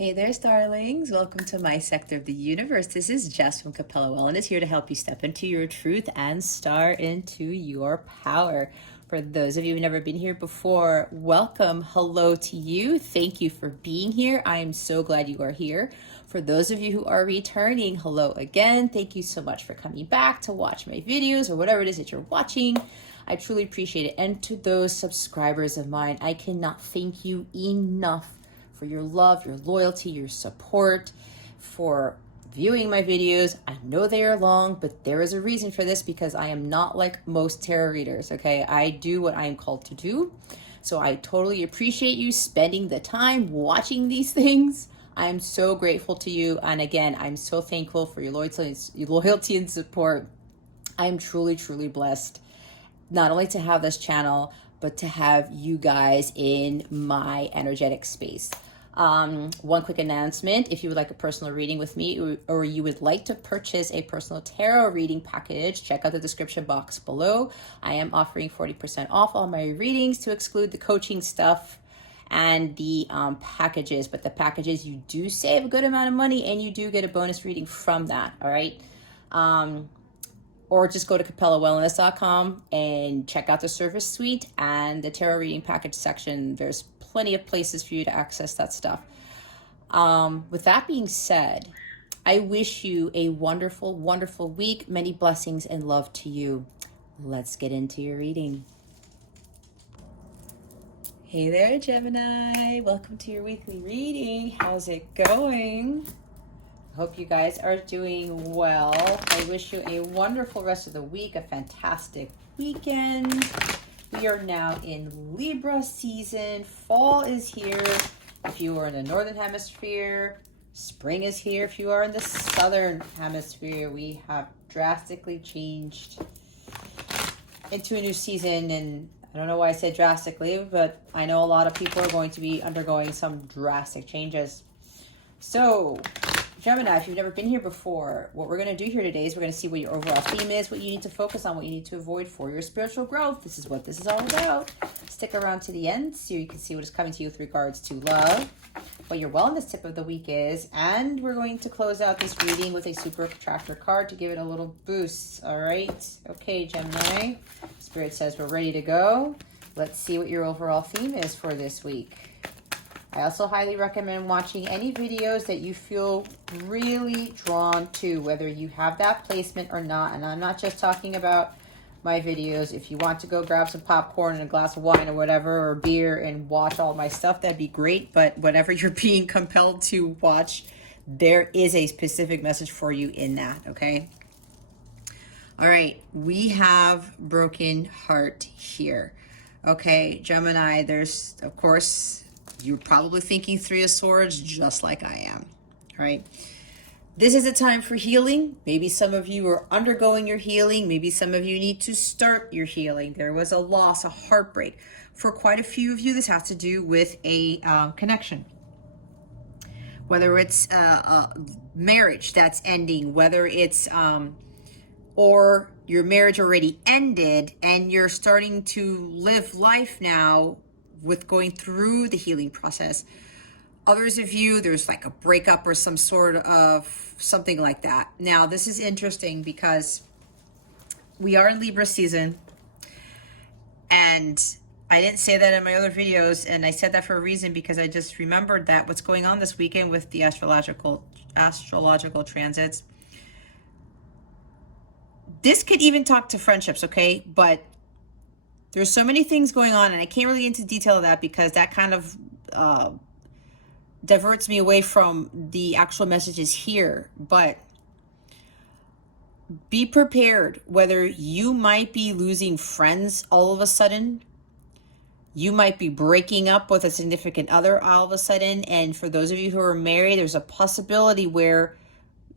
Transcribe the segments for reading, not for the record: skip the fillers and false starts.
Hey there, starlings. Welcome to my sector of the universe. This is Jess from Capella Wellness, here to help you step into your truth and star into your power. For those of you who've never been here before, welcome. Hello to you. Thank you for being here. I am so glad you are here. For those of you who are returning, hello again. Thank you so much for coming back to watch my videos or whatever it is that you're watching. I truly appreciate it. And to those subscribers of mine, I cannot thank you enough for your love, your loyalty, your support, for viewing my videos. I know they are long, but there is a reason for this because I am not like most tarot readers, okay? I do what I am called to do. So I totally appreciate you spending the time watching these things. I'm so grateful to you. And again, I'm so thankful for your loyalty and support. I'm truly, truly blessed not only to have this channel, but to have you guys in my energetic space. One quick announcement: if you would like a personal reading with me, or you would like to purchase a personal tarot reading package, check out the description box below. I am offering 40% off all my readings, to exclude the coaching stuff and the packages. But the packages, you do save a good amount of money and you do get a bonus reading from that. All right. Or just go to capellawellness.com and check out the service suite and the tarot reading package section. There's plenty of places for you to access that stuff. With that being said, I wish you a wonderful, wonderful week. Many blessings and love to you. Let's get into your reading. Hey there, Gemini. Welcome to your weekly reading. How's it going? Hope you guys are doing well. I wish you a wonderful rest of the week, a fantastic weekend. We are now in Libra season. Fall is here if you are in the northern hemisphere. Spring is here if you are in the southern hemisphere. We have drastically changed into a new season, and I don't know why I said drastically, but I know a lot of people are going to be undergoing some drastic changes. So, Gemini, if you've never been here before, what we're going to do here today is we're going to see what your overall theme is, what you need to focus on, what you need to avoid for your spiritual growth. This is what this is all about. Stick around to the end so you can see what is coming to you with regards to love, what your wellness tip of the week is, and we're going to close out this reading with a super attractor card to give it a little boost. All right? Okay, Gemini. Spirit says we're ready to go. Let's see what your overall theme is for this week. I also highly recommend watching any videos that you feel really drawn to, whether you have that placement or not. And I'm not just talking about my videos. If you want to go grab some popcorn and a glass of wine or whatever, or beer, and watch all my stuff, that'd be great. But whatever you're being compelled to watch, there is a specific message for you in that, okay? All right, we have broken heart here. Okay, Gemini, there's, of course, you're probably thinking Three of Swords just like I am, right? This is a time for healing. Maybe some of you are undergoing your healing. Maybe some of you need to start your healing. There was a loss, a heartbreak. For quite a few of you, this has to do with a connection. Whether it's a marriage that's ending, whether it's, or your marriage already ended and you're starting to live life now with going through the healing process. Others of you, there's like a breakup or some sort of something like that. Now, this is interesting because we are in Libra season, and I didn't say that in my other videos, and I said that for a reason because I just remembered that what's going on this weekend with the astrological transits. This could even talk to friendships, okay? But there's so many things going on, and I can't really get into detail of that because that kind of diverts me away from the actual messages here. But be prepared, whether you might be losing friends all of a sudden, you might be breaking up with a significant other all of a sudden, and for those of you who are married, there's a possibility where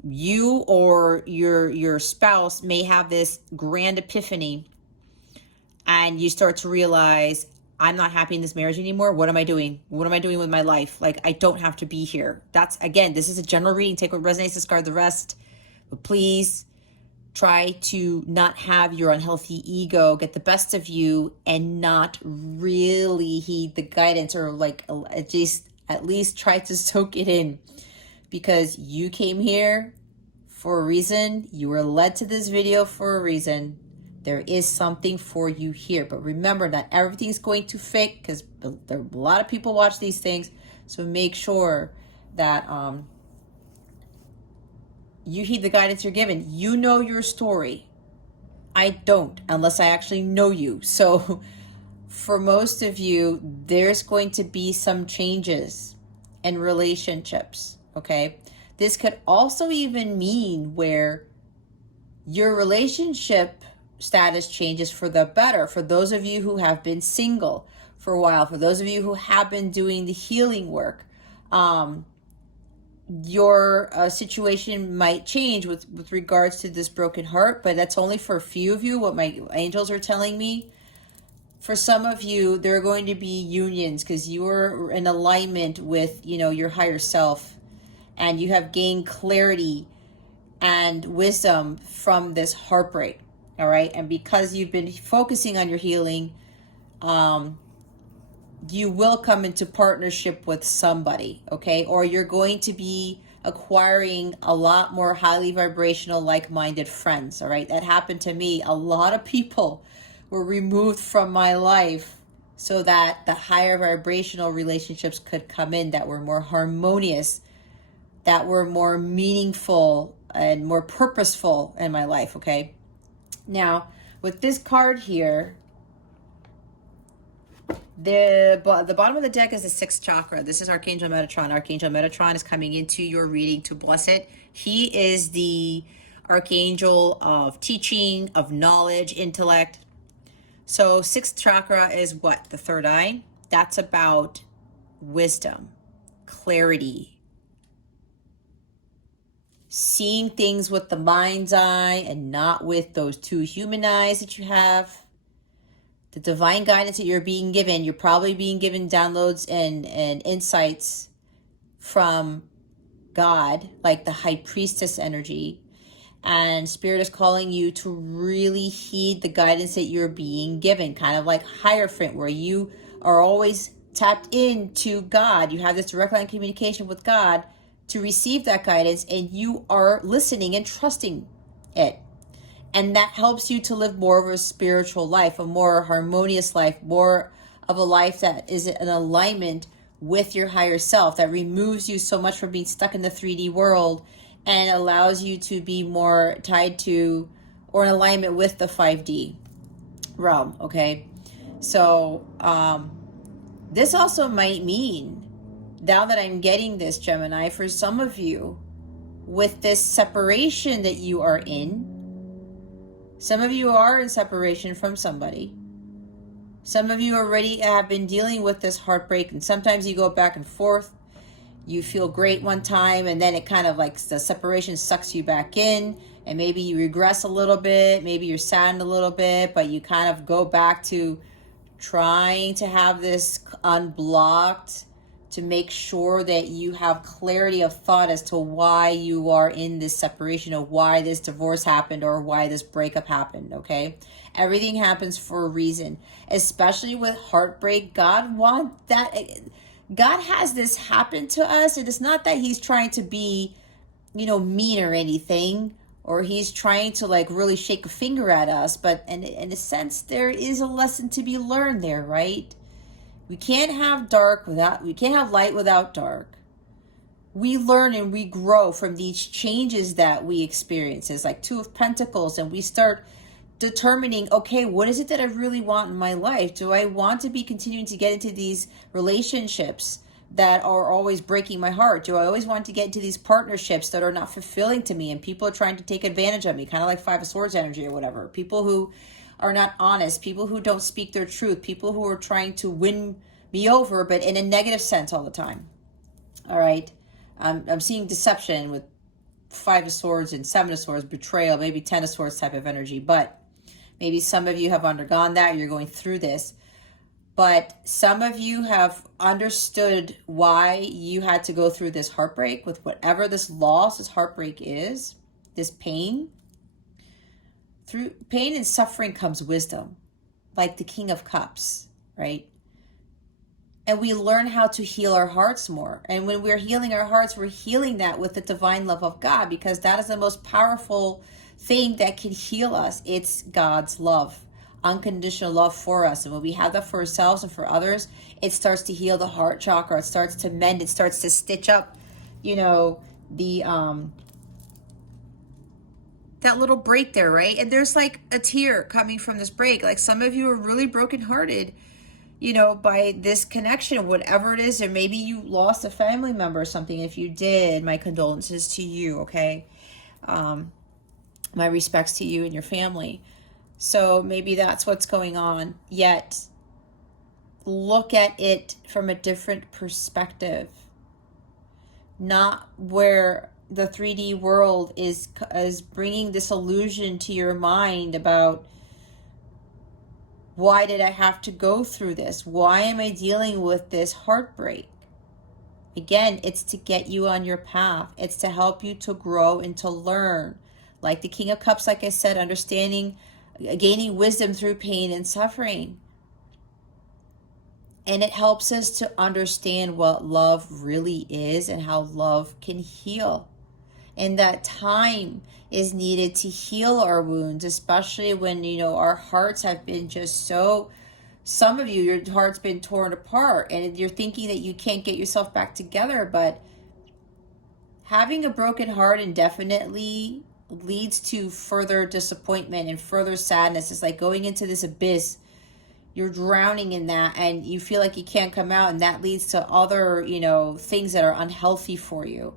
you or your spouse may have this grand epiphany, and you start to realize, I'm not happy in this marriage anymore. What am I doing? What am I doing with my life? Like, I don't have to be here. That's, again, this is a general reading. Take what resonates, discard the rest. But please try to not have your unhealthy ego get the best of you and not really heed the guidance, or like just At least try to soak it in, because you came here for a reason. You were led to this video for a reason. There is something for you here. But remember, not everything's going to fit, because there are a lot of people watch these things. So make sure that you heed the guidance you're given. You know your story. I don't, unless I actually know you. So for most of you, there's going to be some changes in relationships, okay? This could also even mean where your relationship status changes for the better. For those of you who have been single for a while, for those of you who have been doing the healing work, your situation might change with regards to this broken heart, but that's only for a few of you, what my angels are telling me. For some of you, there are going to be unions because you are in alignment with, your higher self, and you have gained clarity and wisdom from this heartbreak. All right. And because you've been focusing on your healing, you will come into partnership with somebody, okay? Or you're going to be acquiring a lot more highly vibrational, like-minded friends, all right? That happened to me. A lot of people were removed from my life so that the higher vibrational relationships could come in that were more harmonious, that were more meaningful and more purposeful in my life, okay? Now, with this card here, the bottom of the deck is the 6th chakra. This is Archangel Metatron. Archangel Metatron is coming into your reading to bless it. He is the archangel of teaching, of knowledge, intellect. So 6th chakra is what? The third eye. That's about wisdom, clarity, seeing things with the mind's eye and not with those two human eyes that you have. The divine guidance that you're being given, you're probably being given downloads and insights from God, like the high priestess energy. And Spirit is calling you to really heed the guidance that you're being given, kind of like Hierophant, where you are always tapped into God. You have this direct line communication with God to receive that guidance, and you are listening and trusting it. And that helps you to live more of a spiritual life, a more harmonious life, more of a life that is in alignment with your higher self, that removes you so much from being stuck in the 3D world and allows you to be more tied to or in alignment with the 5D realm, okay? So this also might mean, now that I'm getting this, Gemini, for some of you, with this separation that you are in, some of you are in separation from somebody. Some of you already have been dealing with this heartbreak, and sometimes you go back and forth. You feel great one time, and then it kind of like the separation sucks you back in, and maybe you regress a little bit, maybe you're saddened a little bit, but you kind of go back to trying to have this unblocked to make sure that you have clarity of thought as to why you are in this separation, or why this divorce happened, or why this breakup happened, okay? Everything happens for a reason, especially with heartbreak. God wants that. God has this happen to us, and it's not that he's trying to be, mean or anything, or he's trying to like really shake a finger at us, but in a sense, there is a lesson to be learned there, right? We can't have light without dark. We learn and we grow from these changes that we experience. It's like 2 of Pentacles, and we start determining, okay, what is it that I really want in my life? Do I want to be continuing to get into these relationships that are always breaking my heart? Do I always want to get into these partnerships that are not fulfilling to me, and people are trying to take advantage of me, kind of like 5 of Swords energy or whatever? People who are not honest, people who don't speak their truth, people who are trying to win me over, but in a negative sense all the time. All right. I'm seeing deception with 5 of Swords and 7 of Swords, betrayal, maybe 10 of Swords type of energy. But maybe some of you have undergone that. You're going through this. But some of you have understood why you had to go through this heartbreak with whatever this loss, this heartbreak is, this pain. Through pain and suffering comes wisdom, like the King of Cups, right? And we learn how to heal our hearts more. And when we're healing our hearts, we're healing that with the divine love of God, because that is the most powerful thing that can heal us. It's God's love, unconditional love for us. And when we have that for ourselves and for others, it starts to heal the heart chakra. It starts to mend. It starts to stitch up, you know, the that little break there, right? And there's like a tear coming from this break. Like some of you are really brokenhearted, you know, by this connection, whatever it is, or maybe you lost a family member or something. If you did, my condolences to you, okay? My respects to you and your family. So maybe that's what's going on. Yet, look at it from a different perspective. Not where the 3D world is bringing this illusion to your mind about, why did I have to go through this? Why am I dealing with this heartbreak? Again, it's to get you on your path. It's to help you to grow and to learn. Like the King of Cups, like I said, understanding, gaining wisdom through pain and suffering. And it helps us to understand what love really is and how love can heal. And that time is needed to heal our wounds, especially when, you know, our hearts have been just so, some of you, your heart's been torn apart and you're thinking that you can't get yourself back together. But having a broken heart indefinitely leads to further disappointment and further sadness. It's like going into this abyss. You're drowning in that and you feel like you can't come out, and that leads to other, you know, things that are unhealthy for you.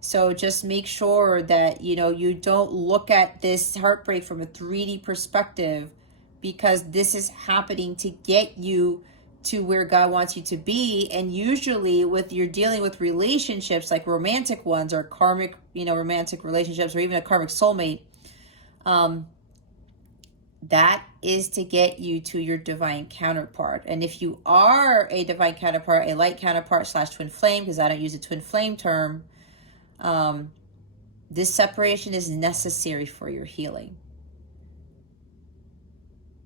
So just make sure that, you know, you don't look at this heartbreak from a 3D perspective, because this is happening to get you to where God wants you to be. And usually with you're dealing with relationships like romantic ones or karmic, you know, romantic relationships, or even a karmic soulmate, that is to get you to your divine counterpart. And if you are a divine counterpart, a light counterpart / twin flame, because I don't use a twin flame term, this separation is necessary for your healing,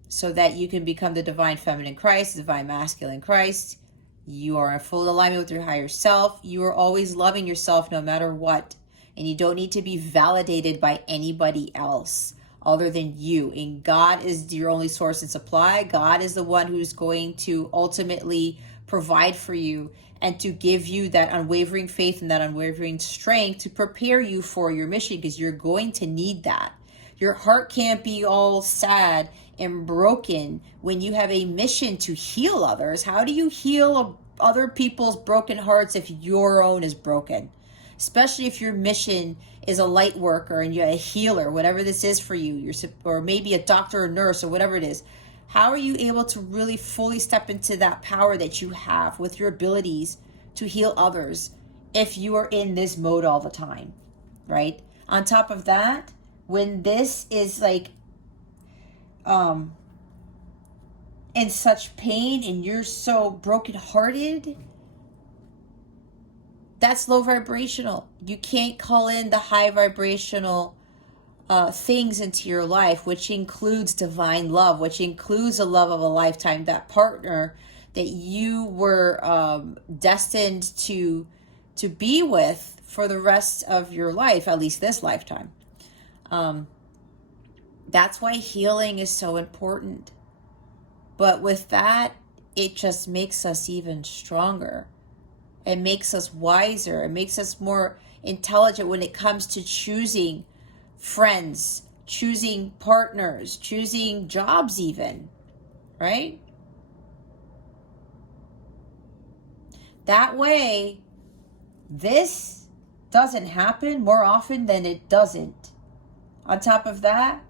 so that you can become the divine feminine Christ, the divine masculine Christ. You are in full alignment with your higher self. You are always loving yourself no matter what. And you don't need to be validated by anybody else other than you. And God is your only source and supply. God is the one who's going to ultimately provide for you and to give you that unwavering faith and that unwavering strength to prepare you for your mission, because you're going to need that. Your heart can't be all sad and broken when you have a mission to heal others. How do you heal other people's broken hearts if your own is broken? Especially if your mission is a light worker and you're a healer, whatever this is for you, or maybe a doctor or nurse or whatever it is. How are you able to really fully step into that power that you have with your abilities to heal others if you are in this mode all the time, right? On top of that, when this is like in such pain and you're so brokenhearted, that's low vibrational. You can't call in the high vibrational things into your life, which includes divine love, which includes the love of a lifetime, that partner that you were destined to be with for the rest of your life, at least this lifetime. That's why healing is so important. But with that, it just makes us even stronger. It makes us wiser. It makes us more intelligent when it comes to choosing friends, choosing partners, choosing jobs even, right? That way, this doesn't happen more often than it doesn't. On top of that,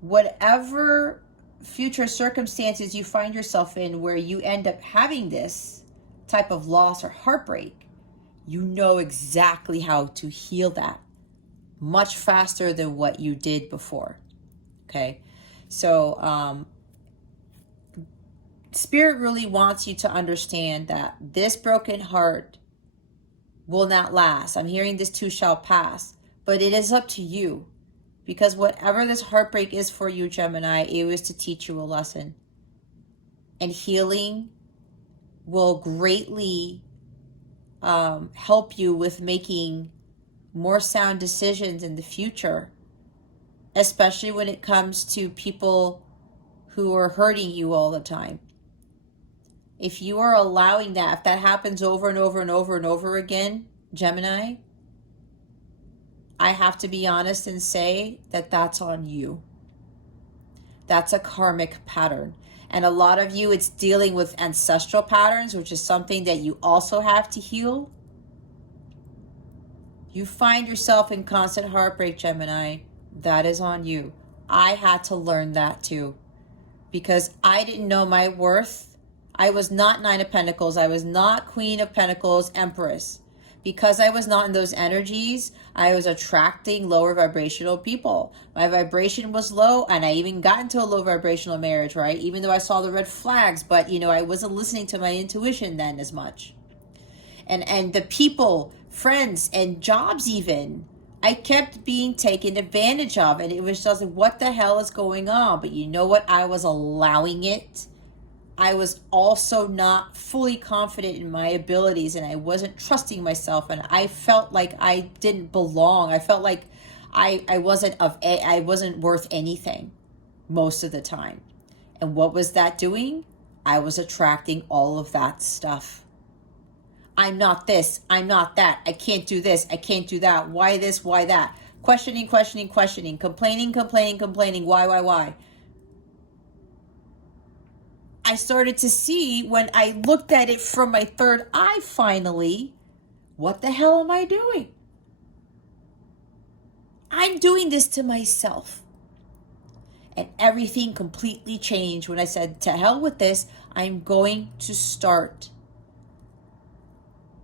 whatever future circumstances you find yourself in where you end up having this type of loss or heartbreak, you know exactly how to heal that much faster than what you did before. Okay, so Spirit really wants you to understand that this broken heart will not last. I'm hearing this too shall pass, but it is up to you, because whatever this heartbreak is for you, Gemini, it was to teach you a lesson. And healing will greatly help you with making more sound decisions in the future, especially when it comes to people who are hurting you all the time. If you are allowing that, if that happens over and over and over and over again, Gemini, I have to be honest and say that that's on you. That's a karmic pattern. And a lot of you, it's dealing with ancestral patterns, which is something that you also have to heal. You find yourself in constant heartbreak, Gemini. That is on you. I had to learn that too, because I didn't know my worth. I was not Nine of Pentacles. I was not Queen of Pentacles, Empress. Because I was not in those energies, I was attracting lower vibrational people. My vibration was low, and I even got into a low vibrational marriage, right? Even though I saw the red flags, but I wasn't listening to my intuition then as much. And the people, friends, and jobs even, I kept being taken advantage of, and it was just like, what the hell is going on? But you know what? I was allowing it. I was also not fully confident in my abilities, and I wasn't trusting myself, and I felt like I didn't belong. I felt like I wasn't worth anything most of the time. And what was that doing? I was attracting all of that stuff. I'm not this, I'm not that, I can't do this, I can't do that, why this, why that, questioning, complaining, why? I started to see, when I looked at it from my third eye finally, what the hell am I doing? I'm doing this to myself. And everything completely changed when I said, to hell with this, I'm going to start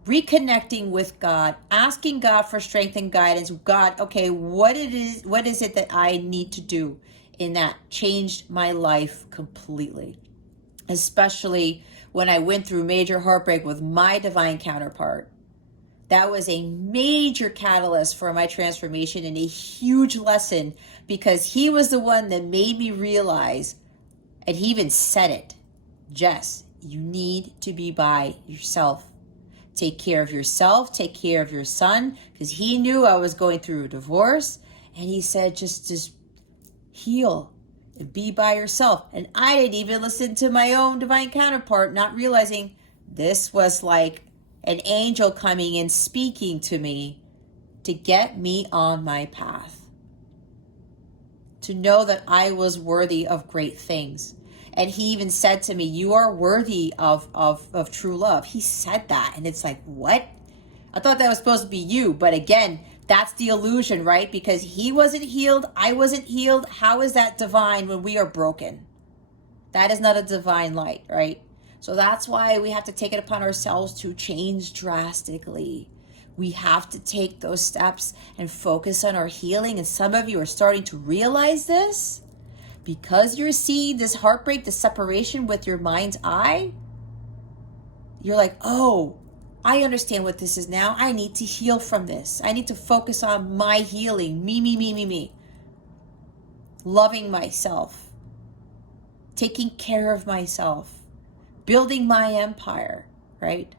reconnecting with God, asking God for strength and guidance. God, okay, what is it that I need to do? And that changed my life completely. Especially when I went through major heartbreak with my divine counterpart. That was a major catalyst for my transformation and a huge lesson, because he was the one that made me realize, and he even said it, Jess, you need to be by yourself. Take care of yourself, take care of your son, because he knew I was going through a divorce, and he said, just heal and be by yourself. And I didn't even listen to my own divine counterpart, not realizing this was like an angel coming and speaking to me to get me on my path, to know that I was worthy of great things. And he even said to me, you are worthy of true love. He said that. And it's like, what? I thought that was supposed to be you. But again, that's the illusion, right? Because he wasn't healed. I wasn't healed. How is that divine when we are broken? That is not a divine light, right? So that's why we have to take it upon ourselves to change drastically. We have to take those steps and focus on our healing. And some of you are starting to realize this. Because you're seeing this heartbreak, this separation with your mind's eye, you're like, oh, I understand what this is now. I need to heal from this. I need to focus on my healing. Me. Loving myself. Taking care of myself. Building my empire, right?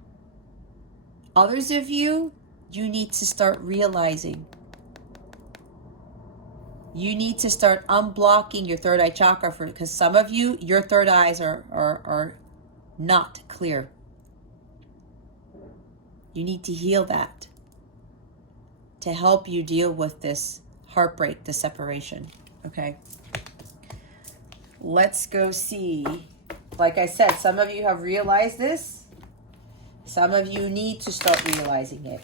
Others of you, you need to start realizing. You need to start unblocking your third eye chakra, because some of you, your third eyes are not clear. You need to heal that to help you deal with this heartbreak, the separation. Okay. Let's go see. Like I said, some of you have realized this. Some of you need to start realizing it.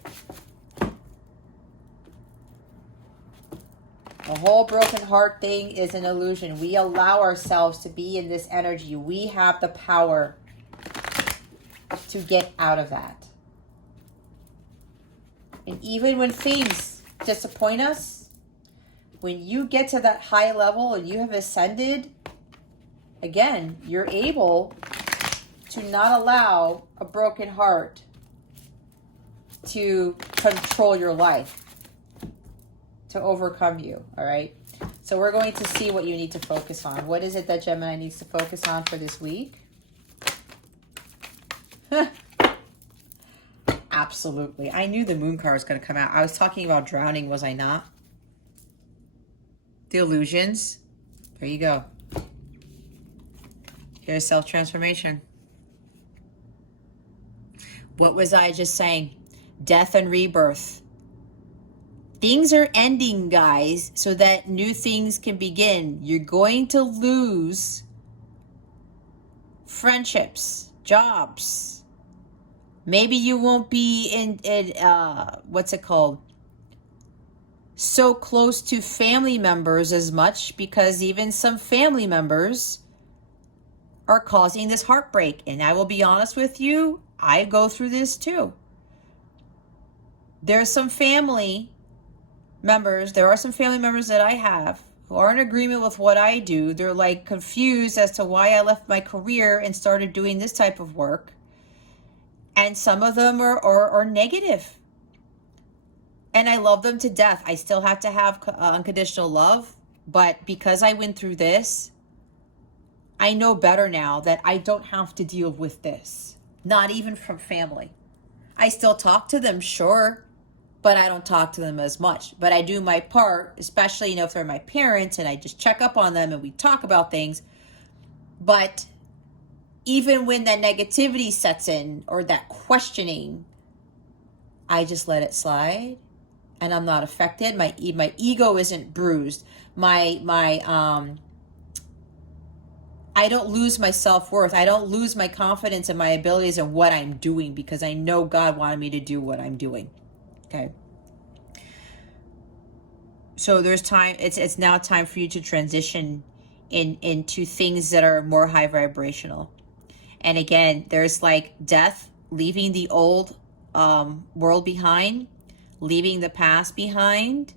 The whole broken heart thing is an illusion. We allow ourselves to be in this energy. We have the power to get out of that. And even when things disappoint us, when you get to that high level and you have ascended, again, you're able to not allow a broken heart to control your life, to overcome you, all right? So we're going to see what you need to focus on. What is it that Gemini needs to focus on for this week? Absolutely. I knew the moon card was going to come out. I was talking about drowning, was I not? The illusions. There you go. Here's self-transformation. What was I just saying? Death and rebirth. Things are ending, guys, so that new things can begin. You're going to lose friendships, jobs. Maybe you won't be in what's it called? So close to family members as much, because even some family members are causing this heartbreak. And I will be honest with you, I go through this too. There are some family members that I have who are in agreement with what I do. They're like confused as to why I left my career and started doing this type of work. And some of them are negative. And I love them to death. I still have to have unconditional love. But because I went through this, I know better now that I don't have to deal with this. Not even from family. I still talk to them, sure, but I don't talk to them as much. But I do my part, especially, you know, if they're my parents, and I just check up on them and we talk about things. But even when that negativity sets in, or that questioning, I just let it slide, and I'm not affected. My ego isn't bruised. I don't lose my self-worth. I don't lose my confidence in my abilities and what I'm doing, because I know God wanted me to do what I'm doing. Okay. So there's time. It's now time for you to transition into things that are more high vibrational. And again, there's like death, leaving the old world behind, leaving the past behind,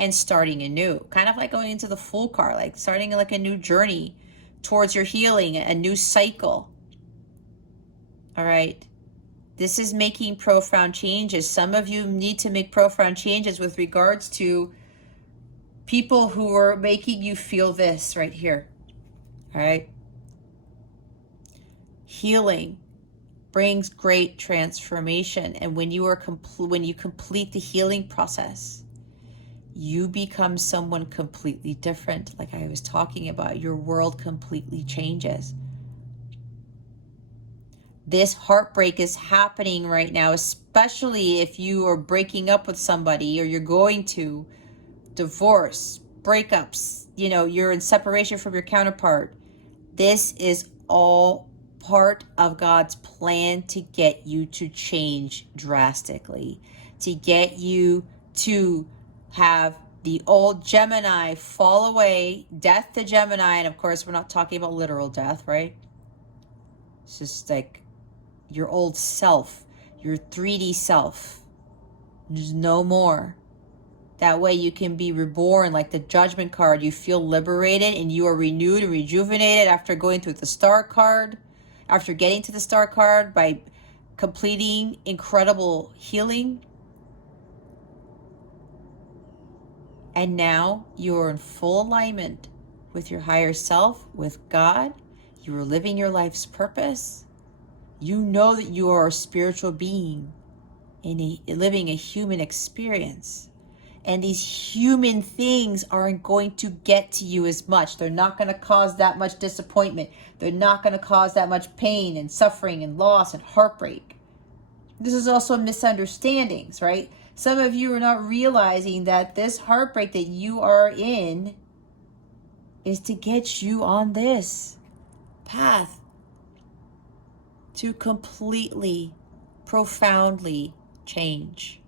and starting anew. Kind of like going into the Fool card, like starting like a new journey towards your healing, a new cycle. All right. This is making profound changes. Some of you need to make profound changes with regards to people who are making you feel this right here. All right. Healing brings great transformation. And when you complete the healing process, you become someone completely different. Like I was talking about, your world completely changes. This heartbreak is happening right now, especially if you are breaking up with somebody, or you're going to divorce, breakups, you know, you're in separation from your counterpart. This is all part of God's plan to get you to change drastically, to get you to have the old Gemini fall away, death to Gemini. And of course, we're not talking about literal death, right? It's just like your old self, your 3D self. There's no more. That way you can be reborn, like the Judgment card. You feel liberated and you are renewed and rejuvenated after going through the Star card, after getting to the Star card by completing incredible healing. And now you're in full alignment with your higher self, with God. You are living your life's purpose. You know that you are a spiritual being living a human experience. And these human things aren't going to get to you as much. They're not going to cause that much disappointment. They're not going to cause that much pain and suffering and loss and heartbreak. This is also misunderstandings, right? Some of you are not realizing that this heartbreak that you are in is to get you on this path to completely, profoundly change.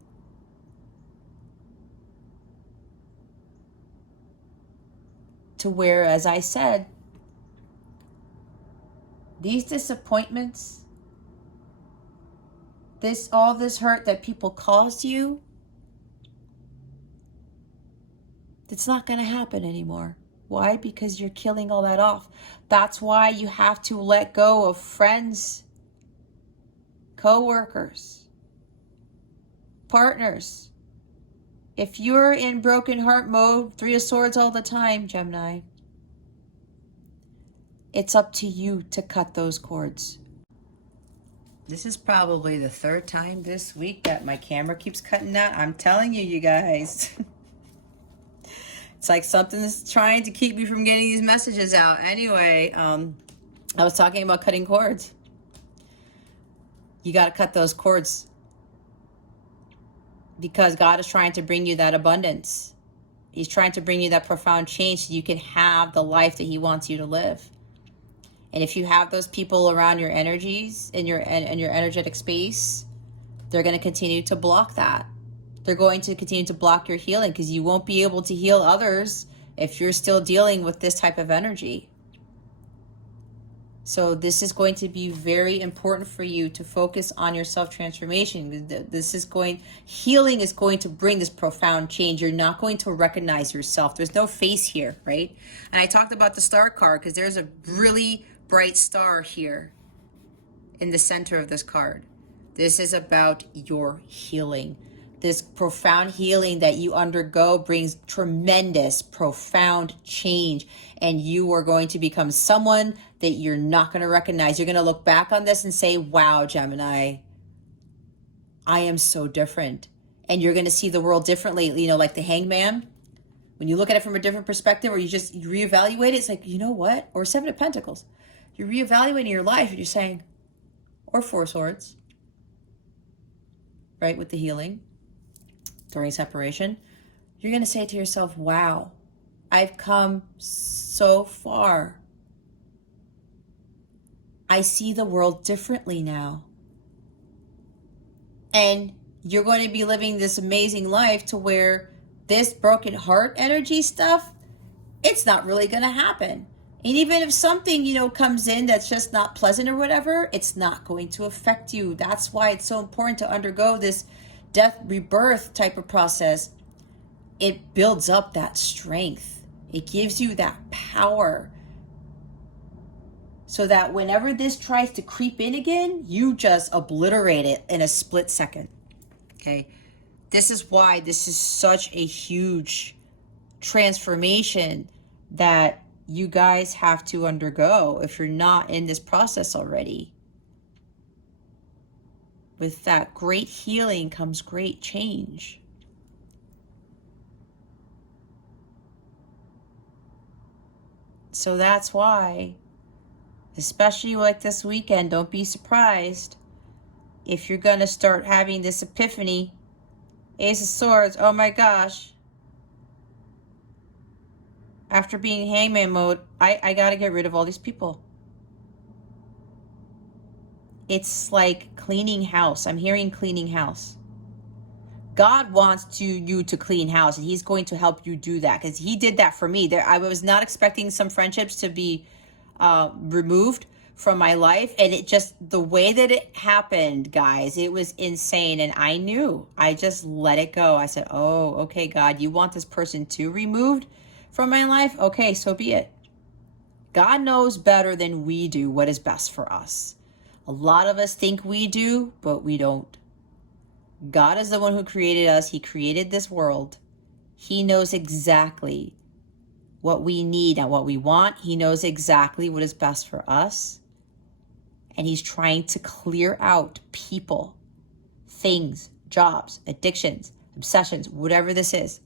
To where, as I said, these disappointments, all this hurt that people caused you, it's not going to happen anymore. Why? Because you're killing all that off. That's why you have to let go of friends, co-workers, partners. If you're in broken heart mode, 3 of Swords all the time, Gemini, it's up to you to cut those cords. This is probably the third time this week that my camera keeps cutting out. I'm telling you, you guys. It's like something's trying to keep me from getting these messages out. Anyway, I was talking about cutting cords. You got to cut those cords because God is trying to bring you that abundance. He's trying to bring you that profound change so you can have the life that he wants you to live. And if you have those people around your energies in your energetic space, they're going to continue to block that. They're going to continue to block your healing because you won't be able to heal others if you're still dealing with this type of energy. So this is going to be very important for you to focus on your self-transformation. Healing is going to bring this profound change. You're not going to recognize yourself. There's no face here, right? And I talked about the star card because there's a really bright star here in the center of this card. This is about your healing. This profound healing that you undergo brings tremendous, profound change. And you are going to become someone that you're not going to recognize. You're going to look back on this and say, wow, Gemini, I am so different. And you're going to see the world differently. You know, like the Hangman. When you look at it from a different perspective or you reevaluate it, it's like, you know what? Or Seven of Pentacles. You're reevaluating your life and you're saying, or Four Swords, right, with the healing during separation. You're going to say to yourself, wow, I've come so far. I see the world differently now. And you're going to be living this amazing life to where this broken heart energy stuff, it's not really going to happen. And even if something, you know, comes in that's just not pleasant or whatever, it's not going to affect you. That's why it's so important to undergo this death rebirth type of process. It builds up that strength. It gives you that power so that whenever this tries to creep in again, you just obliterate it in a split second. Okay. This is why this is such a huge transformation that you guys have to undergo if you're not in this process already. With that great healing comes great change. So that's why, especially like this weekend, don't be surprised if you're going to start having this epiphany. Ace of Swords, oh my gosh. After being Hangman mode, I got to get rid of all these people. It's like cleaning house. I'm hearing cleaning house. God wants you to clean house, and he's going to help you do that because he did that for me. I was not expecting some friendships to be removed from my life, and it just, the way that it happened, guys, it was insane. And I knew, I just let it go. I said, oh, okay, God, you want this person to removed from my life? Okay, so be it. God knows better than we do what is best for us. A lot of us think we do, but we don't. God is the one who created us. He created this world. He knows exactly what we need and what we want. He knows exactly what is best for us. And he's trying to clear out people, things, jobs, addictions, obsessions, whatever this is,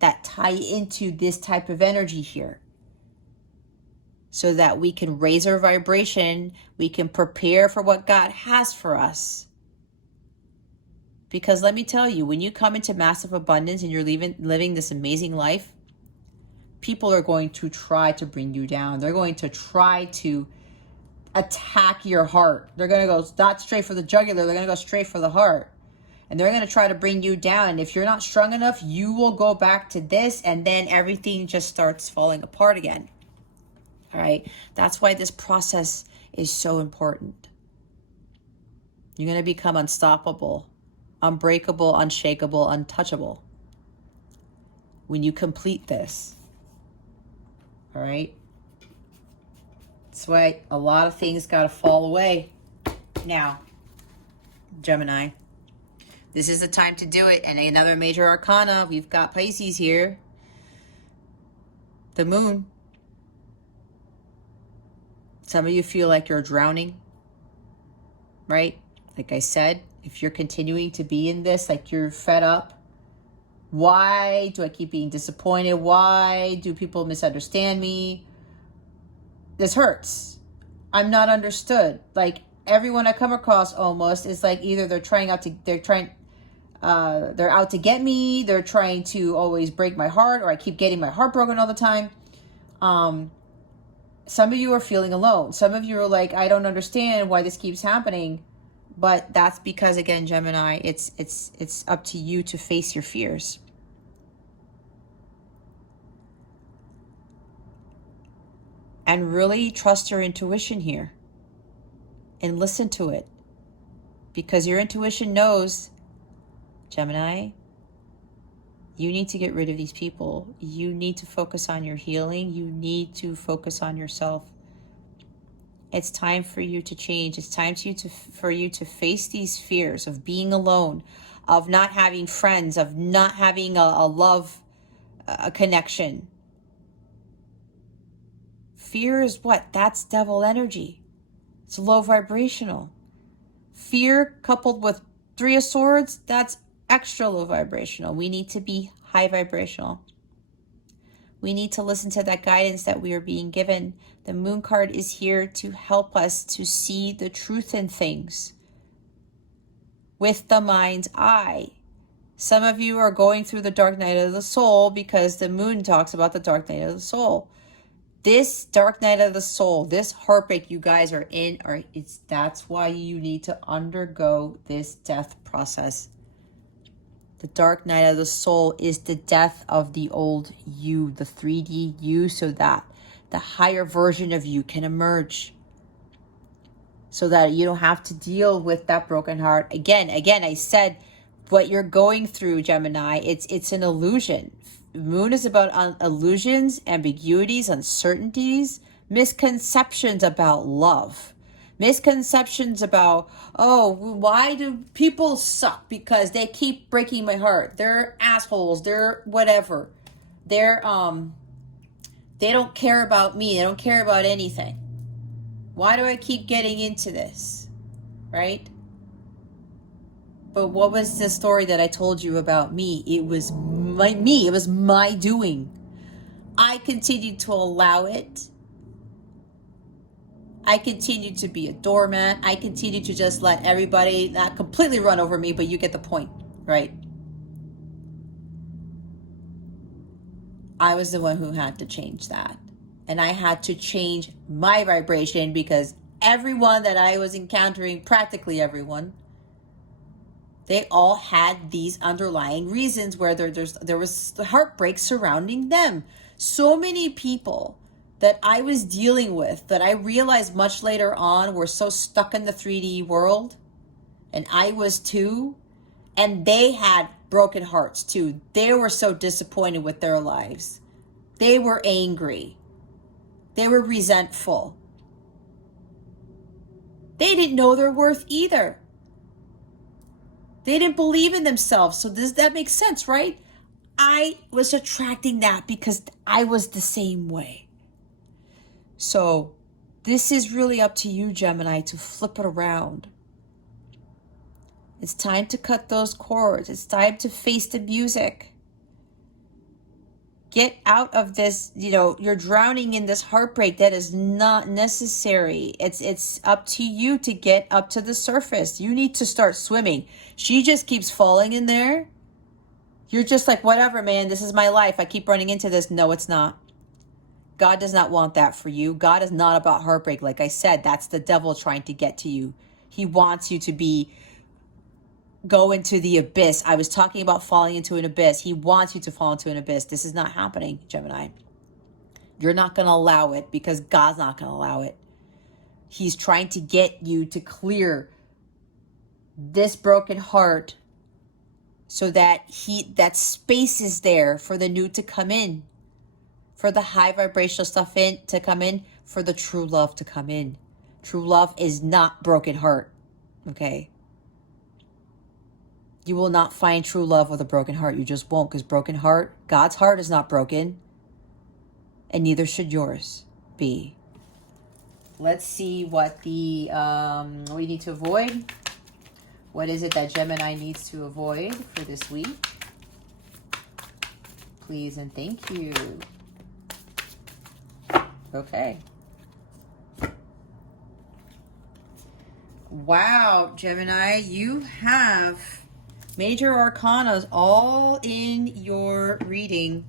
that tie into this type of energy here. So that we can raise our vibration, we can prepare for what God has for us. Because let me tell you, when you come into massive abundance and you're living this amazing life, people are going to try to bring you down. They're going to try to attack your heart. They're going to go not straight for the jugular, they're going to go straight for the heart. And they're going to try to bring you down. And if you're not strong enough, you will go back to this, and then everything just starts falling apart again. All right, that's why this process is so important. You're going to become unstoppable, unbreakable, unshakable, untouchable when you complete this. All right. That's why a lot of things got to fall away now, Gemini. This is the time to do it. And another major arcana, we've got Pisces here. The moon. Some of you feel like you're drowning right? Like I said, if you're continuing to be in this, like you're fed up, why do I keep being disappointed? Why do people misunderstand me? This hurts. I'm not understood. Like everyone I come across almost is like either they're out to get me, they're trying to always break my heart, or I keep getting my heart broken all the time. Some of you are feeling alone. Some of you are like, I don't understand why this keeps happening. But that's because, again, Gemini, it's up to you to face your fears. And really trust your intuition here. And listen to it. Because your intuition knows, Gemini, you need to get rid of these people. You need to focus on your healing. You need to focus on yourself. It's time for you to change. It's time for you to face these fears of being alone, of not having friends, of not having a love, a connection. Fear is what? That's devil energy. It's low vibrational. Fear coupled with 3 of Swords, that's extra low vibrational. We need to be high vibrational. We need to listen to that guidance that we are being given. The Moon card is here to help us to see the truth in things with the mind's eye. Some of you are going through the dark night of the soul because the Moon talks about the dark night of the soul. This dark night of the soul, this heartbreak you guys are in, that's why you need to undergo this death process. The dark night of the soul is the death of the old you, the 3D you, so that the higher version of you can emerge. So that you don't have to deal with that broken heart. Again, I said what you're going through, Gemini, it's an illusion. Moon is about illusions, ambiguities, uncertainties, misconceptions about love. Misconceptions about, oh, why do people suck? Because they keep breaking my heart. They're assholes. They're whatever. They don't care about me. They don't care about anything. Why do I keep getting into this? Right? But what was the story that I told you about me? It was me. It was my doing. I continued to allow it. I continued to be a doormat. I continued to just let everybody not completely run over me, but you get the point, right? I was the one who had to change that. And I had to change my vibration because everyone that I was encountering, practically everyone, they all had these underlying reasons where there was heartbreak surrounding them. So many people that I was dealing with that I realized much later on were so stuck in the 3D world, and I was too, and they had broken hearts too. They were so disappointed with their lives. They were angry. They were resentful. They didn't know their worth either. They didn't believe in themselves. So that makes sense, right? I was attracting that because I was the same way. So this is really up to you, Gemini, to flip it around. It's time to cut those cords. It's time to face the music. Get out of this, you're drowning in this heartbreak that is not necessary. It's up to you to get up to the surface. You need to start swimming. She just keeps falling in there. You're just like, whatever, man, this is my life. I keep running into this. No, it's not. God does not want that for you. God is not about heartbreak. Like I said, that's the devil trying to get to you. He wants you to go into the abyss. I was talking about falling into an abyss. He wants you to fall into an abyss. This is not happening, Gemini. You're not going to allow it because God's not going to allow it. He's trying to get you to clear this broken heart so that that space is there for the new to come in, for the high vibrational stuff to come in, for the true love to come in. True love is not broken heart, okay? You will not find true love with a broken heart. You just won't, because broken heart, God's heart is not broken, and neither should yours be. let's see what the what you need to avoid. What is it that Gemini needs to avoid for this week? Please and thank you. Okay. Wow, Gemini, you have major arcanas all in your reading.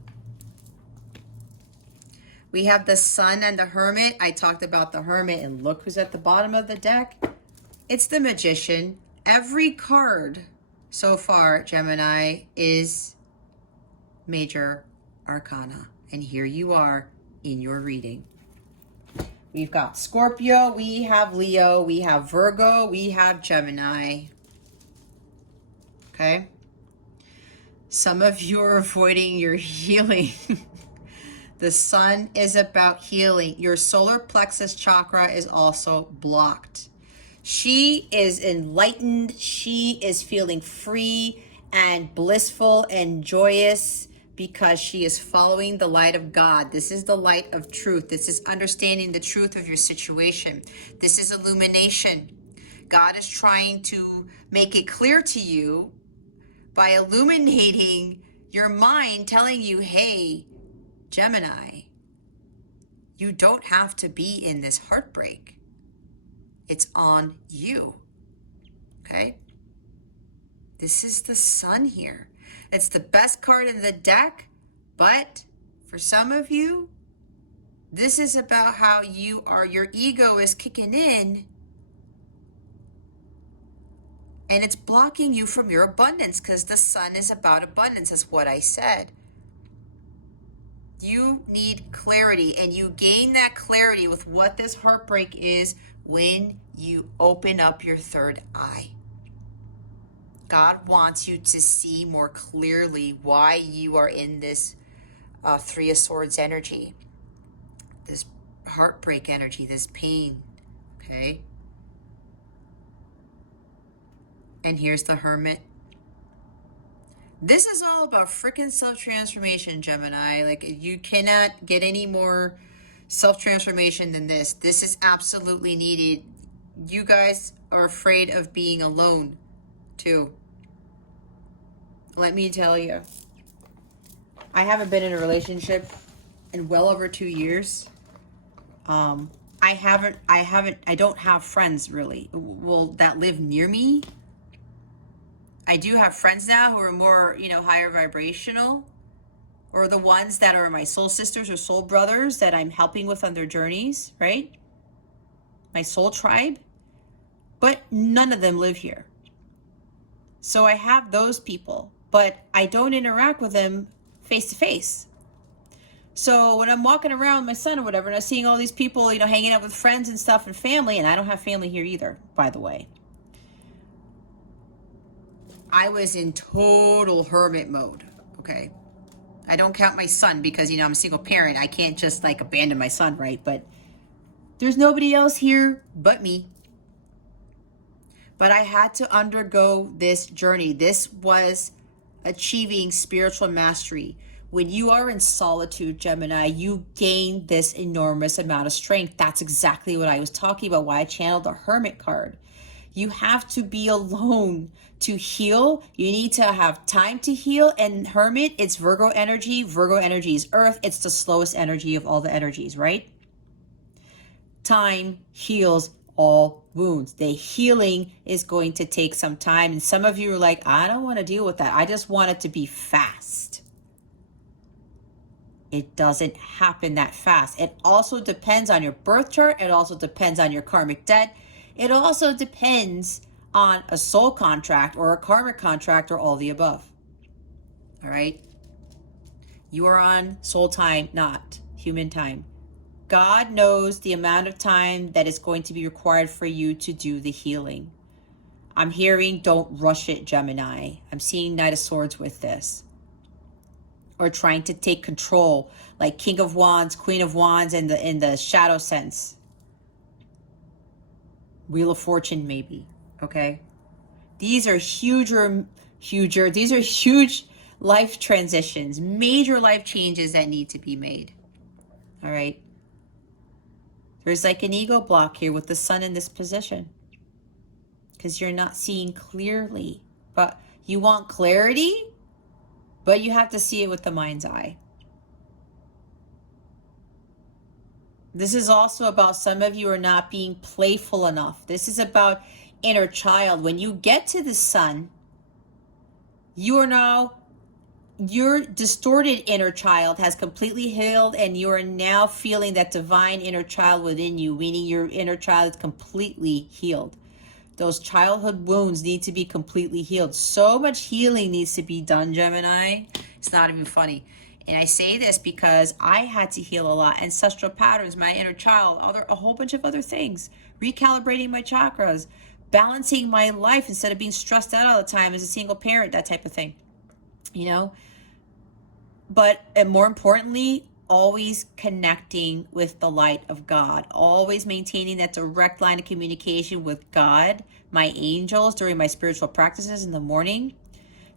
We have the Sun and the Hermit. I talked about the Hermit, and look who's at the bottom of the deck. It's the Magician. Every card so far, Gemini, is major arcana. And here you are in your reading. We've got Scorpio, we have Leo, we have Virgo, we have Gemini. Okay? Some of you are avoiding your healing. The Sun is about healing. Your solar plexus chakra is also blocked. She is enlightened. She is feeling free and blissful and joyous because she is following the light of God. This is the light of truth. This is understanding the truth of your situation. This is illumination. God is trying to make it clear to you by illuminating your mind, telling you, hey, Gemini, you don't have to be in this heartbreak. It's on you. Okay? This is the Sun here. It's the best card in the deck, but for some of you, this is about how you are, your ego is kicking in and it's blocking you from your abundance because the Sun is about abundance, is what I said. You need clarity, and you gain that clarity with what this heartbreak is when you open up your third eye. God wants you to see more clearly why you are in this Three of Swords energy, this heartbreak energy, this pain, okay? And here's the Hermit. This is all about freaking self-transformation, Gemini. Like, you cannot get any more self-transformation than this. This is absolutely needed. You guys are afraid of being alone, too. Let me tell you. I haven't been in a relationship in well over 2 years. I don't have friends, really, that live near me. I do have friends now who are more, higher vibrational, or the ones that are my soul sisters or soul brothers that I'm helping with on their journeys, right? My soul tribe. But none of them live here. So I have those people, but I don't interact with them face to face. So when I'm walking around with my son or whatever, and I'm seeing all these people, hanging out with friends and stuff and family, and I don't have family here either, by the way. I was in total hermit mode, okay? I don't count my son because, I'm a single parent. I can't just abandon my son, right? But there's nobody else here but me. But I had to undergo this journey. This was achieving spiritual mastery. When you are in solitude, Gemini, you gain this enormous amount of strength. That's exactly what I was talking about, why I channeled the Hermit card. You have to be alone to heal. You need to have time to heal. And Hermit, it's Virgo energy. Virgo energy is Earth. It's the slowest energy of all the energies, right? Time heals all wounds. The healing is going to take some time. And some of you are like, I don't want to deal with that. I just want it to be fast. It doesn't happen that fast. It also depends on your birth chart. It also depends on your karmic debt. It also depends on a soul contract or a karmic contract or all the above. All right? You are on soul time, not human time. God knows the amount of time that is going to be required for you to do the healing. I'm hearing don't rush it, Gemini. I'm seeing Knight of Swords with this. Or trying to take control, like King of Wands, Queen of Wands in the shadow sense. Wheel of Fortune, maybe. Okay? These are these are huge life transitions, major life changes that need to be made. All right? There's like an ego block here with the sun in this position because you're not seeing clearly. But you want clarity, but you have to see it with the mind's eye. This is also about some of you are not being playful enough. This is about inner child. When you get to the sun, you are now, your distorted inner child has completely healed, and you are now feeling that divine inner child within you, meaning your inner child is completely healed. Those childhood wounds need to be completely healed. So much healing needs to be done, Gemini. It's not even funny. And I say this because I had to heal a lot. Ancestral patterns, my inner child, a whole bunch of other things. Recalibrating my chakras, balancing my life instead of being stressed out all the time as a single parent, that type of thing. You know? But, and more importantly, always connecting with the light of God, always maintaining that direct line of communication with God, my angels during my spiritual practices in the morning,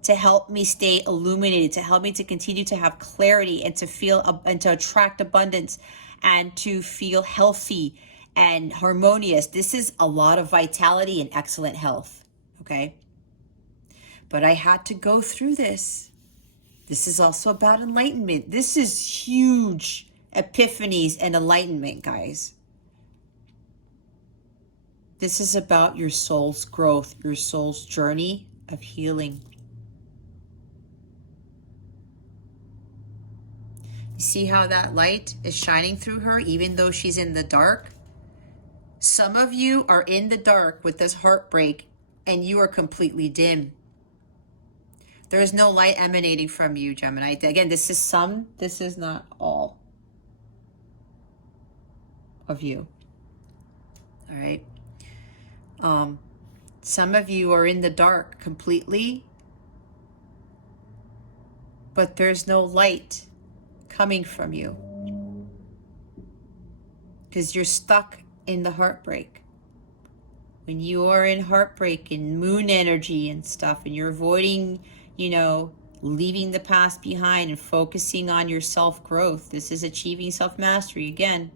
to help me stay illuminated, to help me to continue to have clarity and to feel and to attract abundance and to feel healthy and harmonious. This is a lot of vitality and excellent health, okay? But I had to go through this. This is also about enlightenment. This is huge epiphanies and enlightenment, guys. This is about your soul's growth, your soul's journey of healing. You see how that light is shining through her, even though she's in the dark? Some of you are in the dark with this heartbreak, and you are completely dim. There is no light emanating from you, Gemini. Again, this is some, this is not all of you. All right. Some of you are in the dark completely, but there's no light coming from you because you're stuck in the heartbreak. When you are in heartbreak and moon energy and stuff, and you're avoiding, you know, leaving the past behind and focusing on your self-growth. This is achieving self-mastery again.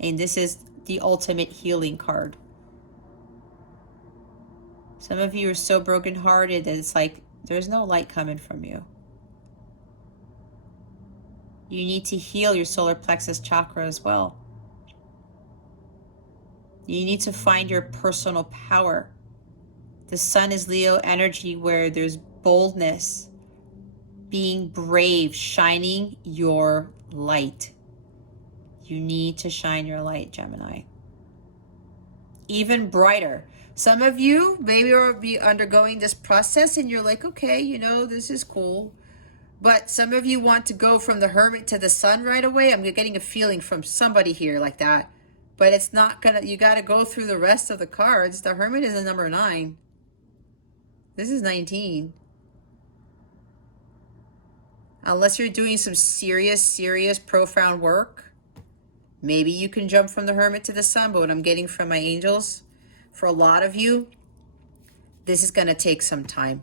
And this is the ultimate healing card. Some of you are so brokenhearted that it's like there's no light coming from you. You need to heal your solar plexus chakra as well. You need to find your personal power. The sun is Leo energy, where there's boldness, being brave, shining your light. You need to shine your light, Gemini. Even brighter. Some of you maybe will be undergoing this process and you're like, okay, you know, this is cool. But some of you want to go from the Hermit to the Sun right away. I'm getting a feeling from somebody here like that. But it's not gonna, you gotta go through the rest of the cards. The Hermit is a number 9. This is 19. Unless you're doing some serious, profound work, maybe you can jump from the Hermit to the Sun. But what I'm getting from my angels, for a lot of you, this is going to take some time.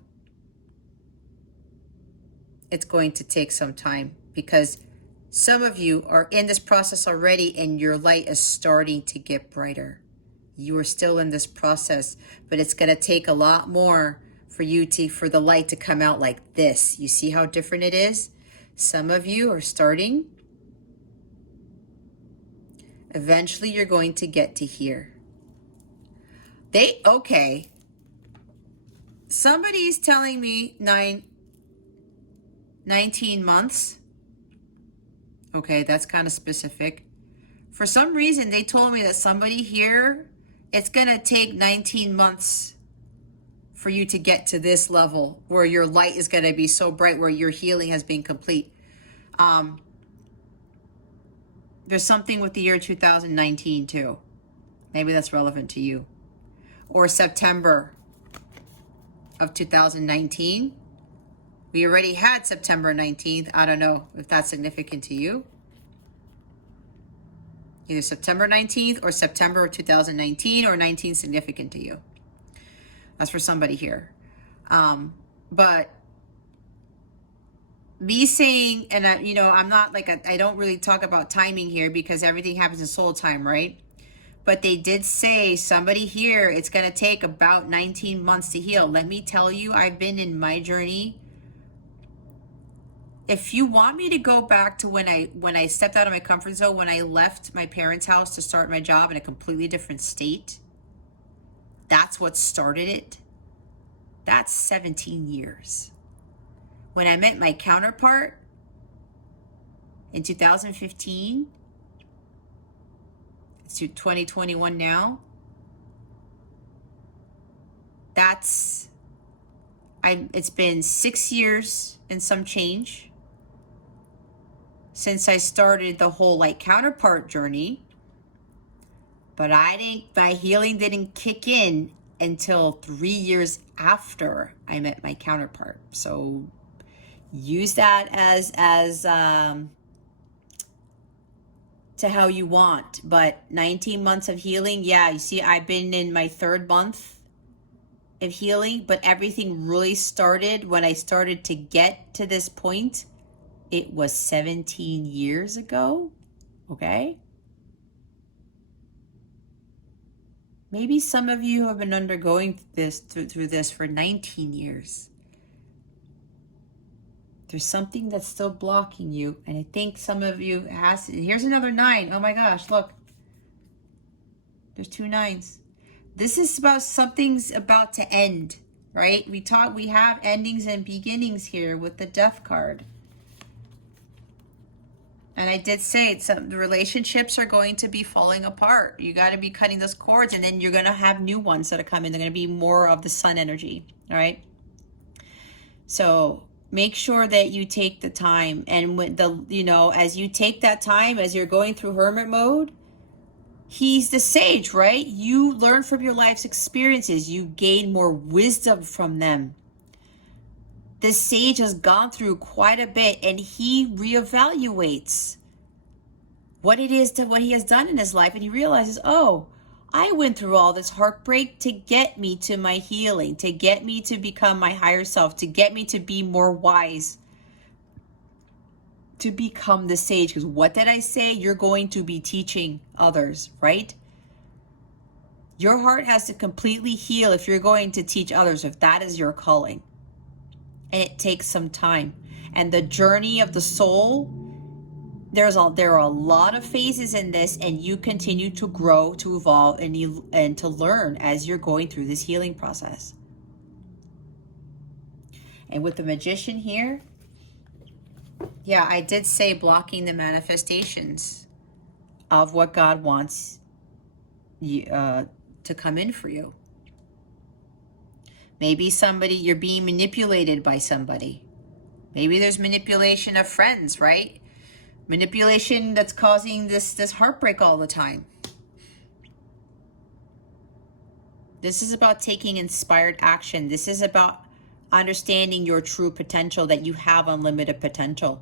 It's going to take some time because some of you are in this process already and your light is starting to get brighter. You are still in this process, but it's going to take a lot more for the light to come out like this. You see how different it is? Some of you are starting. Eventually you're going to get to here. Okay. Somebody's telling me 19 months. Okay, that's kind of specific. For some reason, they told me that somebody here, it's going to take 19 months for you to get to this level where your light is going to be so bright, where your healing has been complete. There's something with the year 2019 too. Maybe that's relevant to you. Or September of 2019. We already had September 19th. I don't know if that's significant to you. Either September 19th or September of 2019, or 19 significant to you. That's for somebody here. But me saying, and I'm not like, I don't really talk about timing here because everything happens in soul time, right? But they did say, somebody here, it's going to take about 19 months to heal. Let me tell you, I've been in my journey. If you want me to go back to when I stepped out of my comfort zone, when I left my parents' house to start my job in a completely different state, that's what started it. That's 17 years. When I met my counterpart in 2015, it's 2021 now, it's been 6 years and some change since I started the whole like counterpart journey, but my healing didn't kick in until 3 years after I met my counterpart. So use that as to how you want. But 19 months of healing, yeah, you see, I've been in my 3rd month of healing, but everything really started when I started to get to this point. It was 17 years ago, okay? Maybe some of you have been undergoing this through this for 19 years. There's something that's still blocking you, and I think some of you here's another 9. Oh my gosh, look. There's 2 9s. This is about something's about to end, right? We have endings and beginnings here with the Death card. And I did say the relationships are going to be falling apart. You got to be cutting those cords, and then you're going to have new ones that are coming. They're going to be more of the sun energy, all right? So make sure that you take the time, and with as you take that time, as you're going through hermit mode, he's the sage, right? You learn from your life's experiences. You gain more wisdom from them. This sage has gone through quite a bit, and he reevaluates what it is to what he has done in his life, and he realizes, oh, I went through all this heartbreak to get me to my healing, to get me to become my higher self, to get me to be more wise, to become the sage. Because what did I say? You're going to be teaching others, right? Your heart has to completely heal if you're going to teach others, if that is your calling. And it takes some time. And the journey of the soul, there are a lot of phases in this, and you continue to grow, to evolve, and to learn as you're going through this healing process. And with the Magician here, yeah, I did say blocking the manifestations of what God wants you, to come in for you. Maybe you're being manipulated by somebody. Maybe there's manipulation of friends, right? Manipulation that's causing this heartbreak all the time. This is about taking inspired action. This is about understanding your true potential, that you have unlimited potential.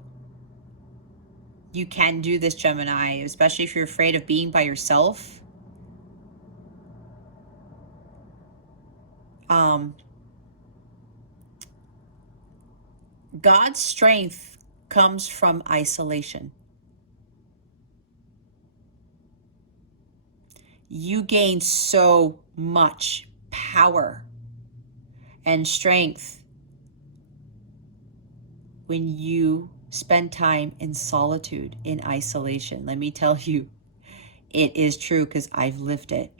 You can do this, Gemini, especially if you're afraid of being by yourself. God's strength comes from isolation. You gain so much power and strength when you spend time in solitude, in isolation. Let me tell you, it is true, because I've lived it.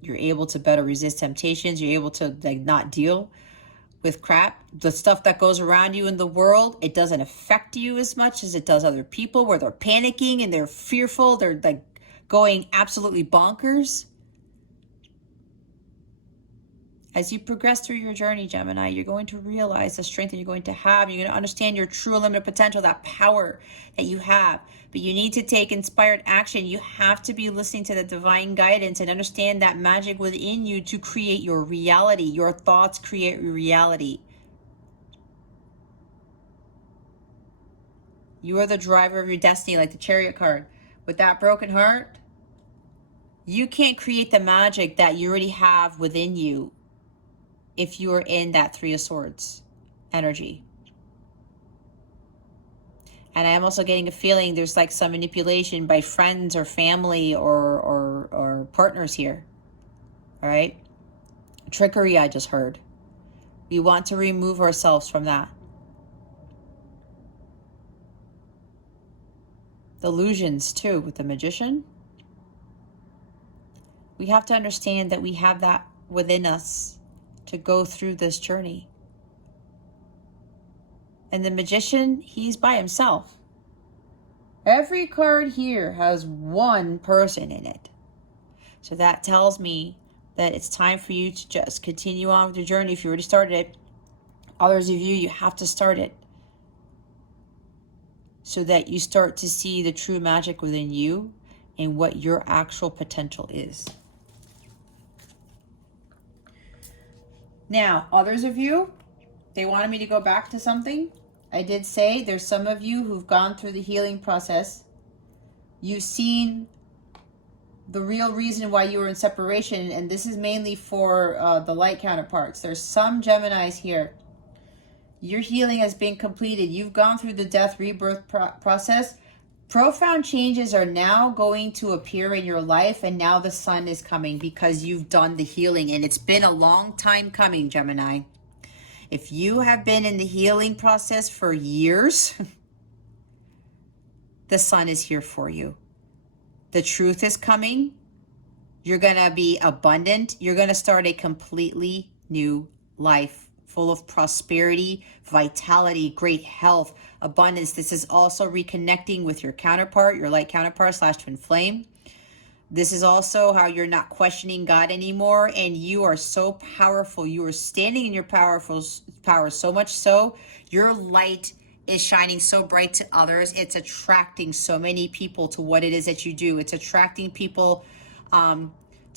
You're able to better resist temptations. You're able to not deal with crap. The stuff that goes around you in the world, it doesn't affect you as much as it does other people, where they're panicking and they're fearful. They're going absolutely bonkers. As you progress through your journey, Gemini, you're going to realize the strength that you're going to have. You're going to understand your true unlimited potential, that power that you have. But you need to take inspired action. You have to be listening to the divine guidance and understand that magic within you to create your reality. Your thoughts create your reality. You are the driver of your destiny, like the Chariot card. With that broken heart, you can't create the magic that you already have within you if you are in that 3 of Swords. energy. And I'm also getting a feeling there's like some manipulation by friends or family or partners here. All right? Trickery, I just heard. We want to remove ourselves from that. Illusions too with the Magician. We have to understand that we have that within us to go through this journey. And the Magician, he's by himself. Every card here has one person in it. So that tells me that it's time for you to just continue on with your journey. If you already started it, others of you, you have to start it so that you start to see the true magic within you and what your actual potential is. Now, others of you, they wanted me to go back to something. I did say there's some of you who've gone through the healing process. You've seen the real reason why you were in separation, and this is mainly for the light counterparts. There's some Geminis here. Your healing has been completed. You've gone through the death rebirth process. Profound changes are now going to appear in your life, and now the sun is coming because you've done the healing, and it's been a long time coming, Gemini. If you have been in the healing process for years, the sun is here for you. The truth is coming. You're going to be abundant. You're going to start a completely new life full of prosperity, vitality, great health, abundance. This is also reconnecting with your counterpart, your light counterpart / twin flame. This is also how you're not questioning God anymore, and you are so powerful. You are standing in your power so much so your light is shining so bright to others. It's attracting so many people to what it is that you do. It's attracting people to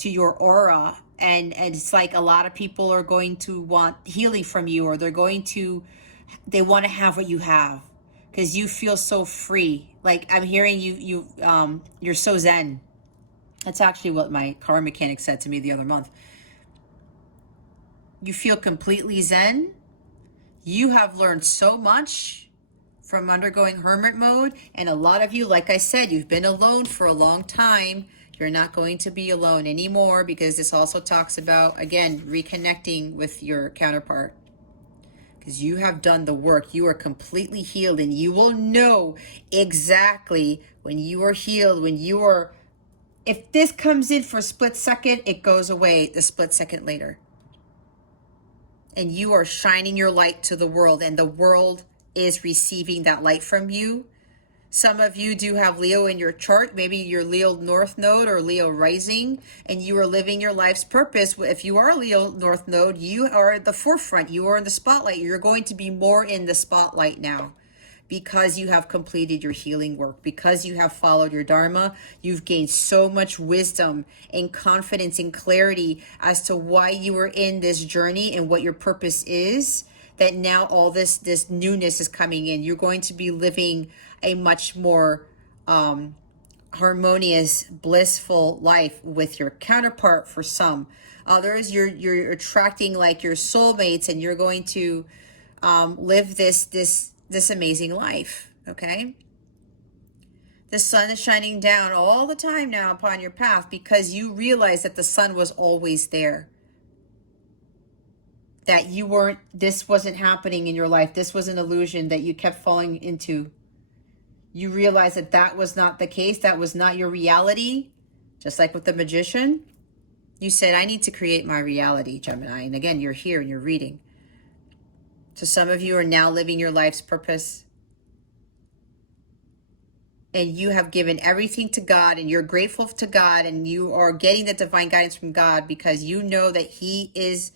your aura, and it's like a lot of people are going to want healing from you, or they want to have what you have because you feel so free. Like I'm hearing you're so zen. That's actually what my car mechanic said to me the other month. You feel completely zen. You have learned so much from undergoing hermit mode. And a lot of you, like I said, you've been alone for a long time. You're not going to be alone anymore because this also talks about, again, reconnecting with your counterpart. Because you have done the work. You are completely healed, and you will know exactly when you are healed, when you are... If this comes in for a split second, it goes away the split second later. And you are shining your light to the world, and the world is receiving that light from you. Some of you do have Leo in your chart, maybe your Leo North Node or Leo Rising, and you are living your life's purpose. If you are Leo North Node, you are at the forefront. You are in the spotlight. You're going to be more in the spotlight now because you have completed your healing work, because you have followed your Dharma. You've gained so much wisdom and confidence and clarity as to why you were in this journey and what your purpose is, that now all this newness is coming in. You're going to be living a much more harmonious, blissful life with your counterpart for some. Others, you're attracting like your soulmates, and you're going to live this amazing life, okay? The sun is shining down all the time now upon your path because you realize that the sun was always there. That this wasn't happening in your life. This was an illusion that you kept falling into. You realize that that was not the case. That was not your reality. Just like with the Magician, you said, I need to create my reality, Gemini. And again, you're here and you're reading. So some of you are now living your life's purpose. And you have given everything to God, and you're grateful to God, and you are getting the divine guidance from God because you know that He is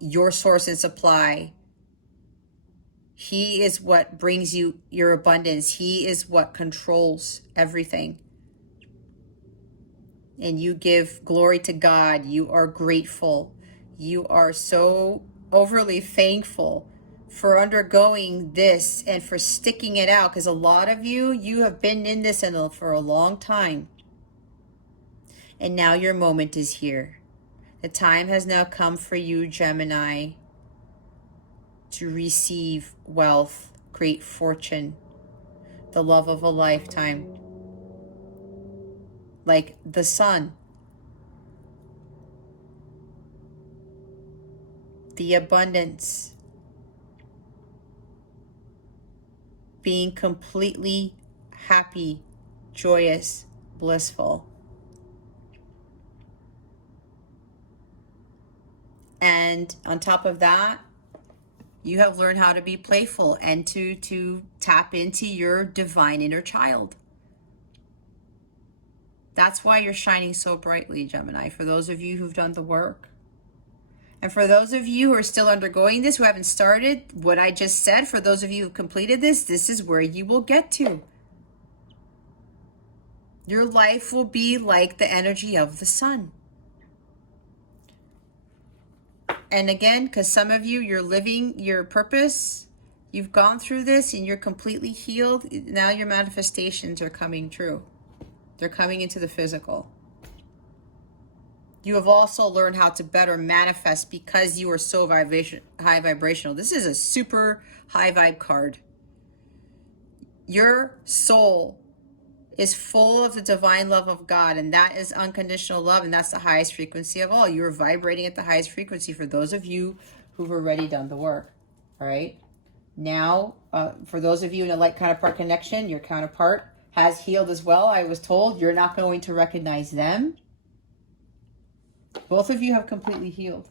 your source and supply. He is what brings you your abundance. He is what controls everything. And you give glory to God. You are grateful. You are so overly thankful for undergoing this and for sticking it out, because a lot of you have been in this for a long time. And now your moment is here. The time has now come for you, Gemini, to receive wealth, great fortune, the love of a lifetime, like the sun, the abundance, being completely happy, joyous, blissful. And on top of that, you have learned how to be playful and to tap into your divine inner child. That's why you're shining so brightly, Gemini, for those of you who've done the work. And for those of you who are still undergoing this, who haven't started what I just said, for those of you who completed this is where you will get to. Your life will be like the energy of the sun. And again, because some of you, you're living your purpose, you've gone through this and you're completely healed. Now your manifestations are coming true. They're coming into the physical. You have also learned how to better manifest because you are so high vibrational. This is a super high vibe card. Your soul is full of the divine love of God, and that is unconditional love, and that's the highest frequency of all. You're vibrating at the highest frequency for those of you who've already done the work. All right. Now, for those of you in a light counterpart connection, your counterpart has healed as well. I was told you're not going to recognize them. Both of you have completely healed.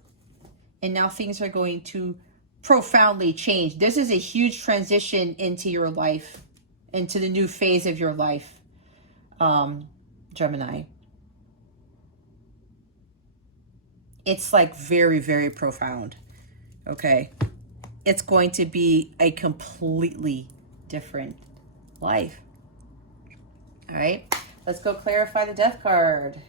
And now things are going to profoundly change. This is a huge transition into your life, into the new phase of your life, Gemini. It's like very, very profound. Okay. It's going to be a completely different life. All right. Let's go clarify the death card.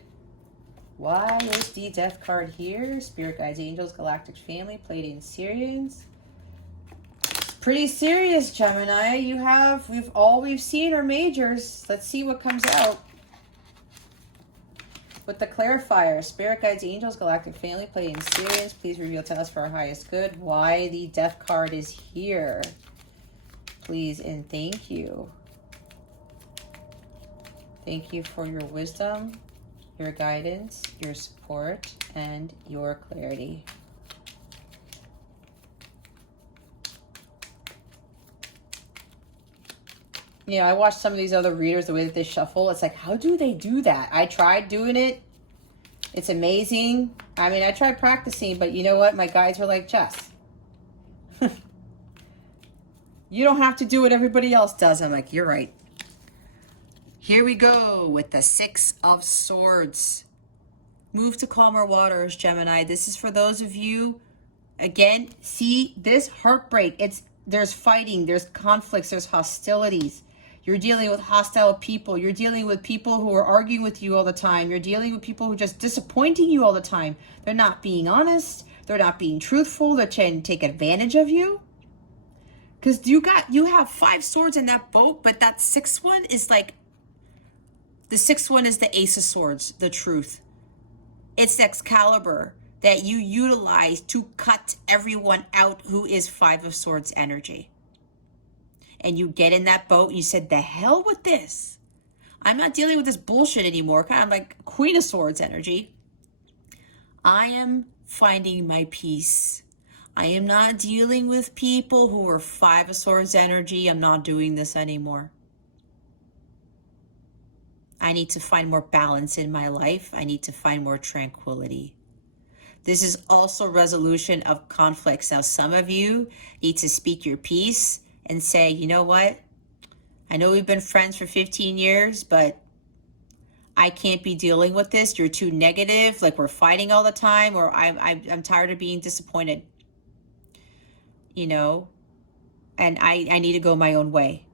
Why is the death card here? Spirit guides, angels, galactic family, Pleiadian Syrians. Pretty serious, Gemini. We've seen are majors. Let's see what comes out. With the clarifier, spirit guides, angels, galactic family, Pleiadian Syrians, please reveal to us for our highest good why the death card is here. Please and thank you. Thank you for your wisdom, your guidance, your support, and your clarity. You know, I watched some of these other readers, the way that they shuffle. It's like, how do they do that? I tried doing it. It's amazing. I mean, I tried practicing, but you know what? My guides were like, Jess, you don't have to do what everybody else does. I'm like, you're right. Here we go with the Six of Swords. Move to calmer waters, Gemini. This is for those of you, again, see this heartbreak. There's fighting, there's conflicts, there's hostilities. You're dealing with hostile people. You're dealing with people who are arguing with you all the time. You're dealing with people who are just disappointing you all the time. They're not being honest. They're not being truthful. They're trying to take advantage of you. Because you have 5 swords in that boat, but that 6th one is like, the 6th one is the Ace of Swords, the truth. It's Excalibur that you utilize to cut everyone out who is 5 of Swords energy. And you get in that boat and you said, the hell with this. I'm not dealing with this bullshit anymore. Kind of like Queen of Swords energy. I am finding my peace. I am not dealing with people who are 5 of Swords energy. I'm not doing this anymore. I need to find more balance in my life. I need to find more tranquility. This is also resolution of conflicts. Now, some of you need to speak your piece and say, you know what? I know we've been friends for 15 years, but I can't be dealing with this. You're too negative, like we're fighting all the time, or I'm tired of being disappointed. You know, and I need to go my own way.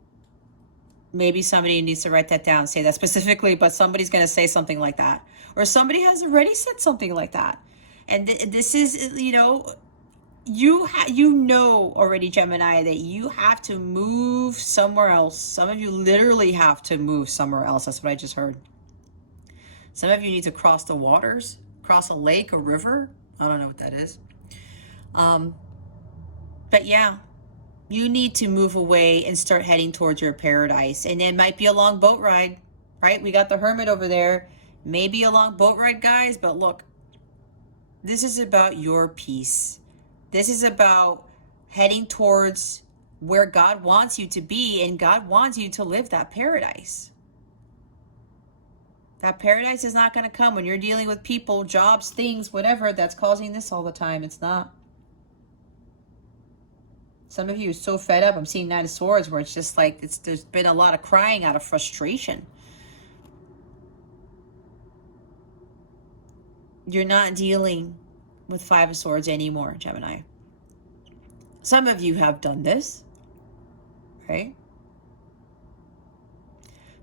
Maybe somebody needs to write that down, say that specifically, but somebody's going to say something like that. Or somebody has already said something like that. And this is, you know, you know already, Gemini, that you have to move somewhere else. Some of you literally have to move somewhere else. That's what I just heard. Some of you need to cross the waters, cross a lake, a river. I don't know what that is. But yeah, you need to move away and start heading towards your paradise. And it might be a long boat ride, right? We got the Hermit over there. Maybe a long boat ride, guys. But look, this is about your peace. This is about heading towards where God wants you to be. And God wants you to live that paradise. That paradise is not going to come when you're dealing with people, jobs, things, whatever that's causing this all the time. It's not. Some of you are so fed up. I'm seeing Nine of Swords where it's just like there's been a lot of crying out of frustration. You're not dealing with Five of Swords anymore, Gemini. Some of you have done this, right?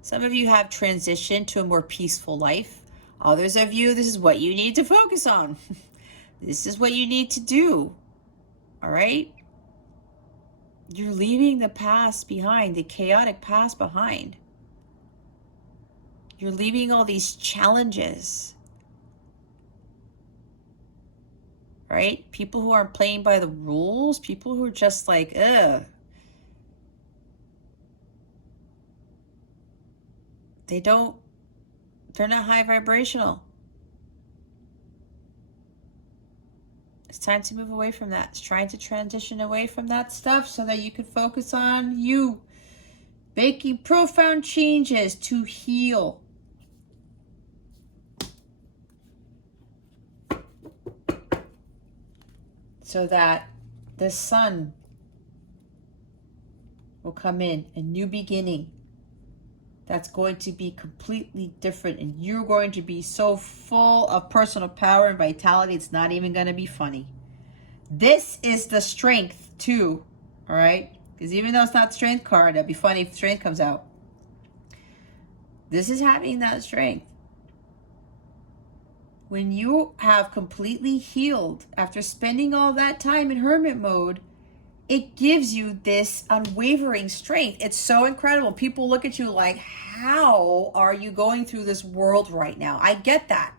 Some of you have transitioned to a more peaceful life. Others of you, this is what you need to focus on. This is what you need to do, all right? You're leaving the past behind, the chaotic past behind. You're leaving all these challenges, right? People who aren't playing by the rules, people who are just like, ugh. They're not high vibrational. It's time to move away from that. It's trying to transition away from that stuff so that you can focus on you. Making profound changes to heal. So that the sun will come in, a new beginning. That's going to be completely different. And you're going to be so full of personal power and vitality, it's not even going to be funny. This is the strength too, all right? Because even though it's not strength card, it'd be funny if strength comes out. This is having that strength. When you have completely healed after spending all that time in hermit mode, it gives you this unwavering strength. It's so incredible. People look at you like, how are you going through this world right now? I get that.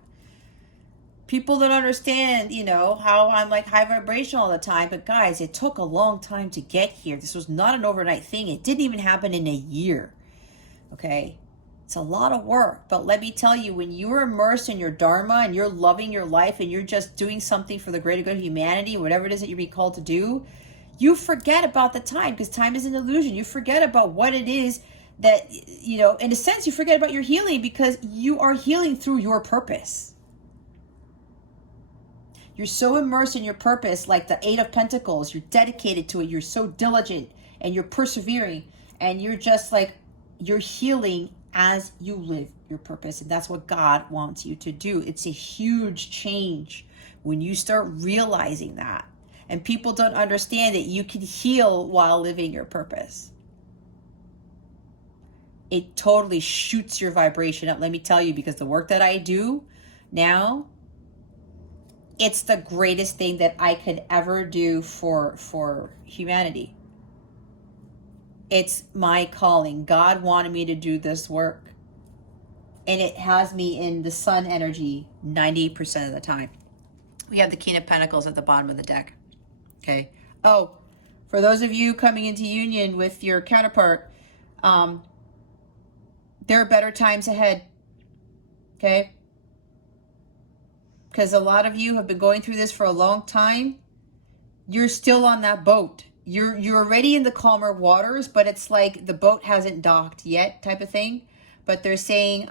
People don't understand, you know, how I'm like high vibration all the time. But guys, it took a long time to get here. This was not an overnight thing. It didn't even happen in a year. Okay? It's a lot of work. But let me tell you, when you're immersed in your dharma and you're loving your life and you're just doing something for the greater good of humanity, whatever it is that you're being called to do, you forget about the time, because time is an illusion. You forget about what it is that, you know, in a sense, you forget about your healing because you are healing through your purpose. You're so immersed in your purpose, like the Eight of Pentacles. You're dedicated to it. You're so diligent and you're persevering and you're just like, you're healing as you live your purpose. And that's what God wants you to do. It's a huge change when you start realizing that. And people don't understand that you can heal while living your purpose. It totally shoots your vibration up. Let me tell you, because the work that I do now, it's the greatest thing that I could ever do for humanity. It's my calling. God wanted me to do this work. And it has me in the sun energy 90% of the time. We have the King of Pentacles at the bottom of the deck. Okay. Oh, for those of you coming into union with your counterpart, there are better times ahead. Okay. Because a lot of you have been going through this for a long time. You're still on that boat. You're already in the calmer waters, but it's like the boat hasn't docked yet type of thing. But they're saying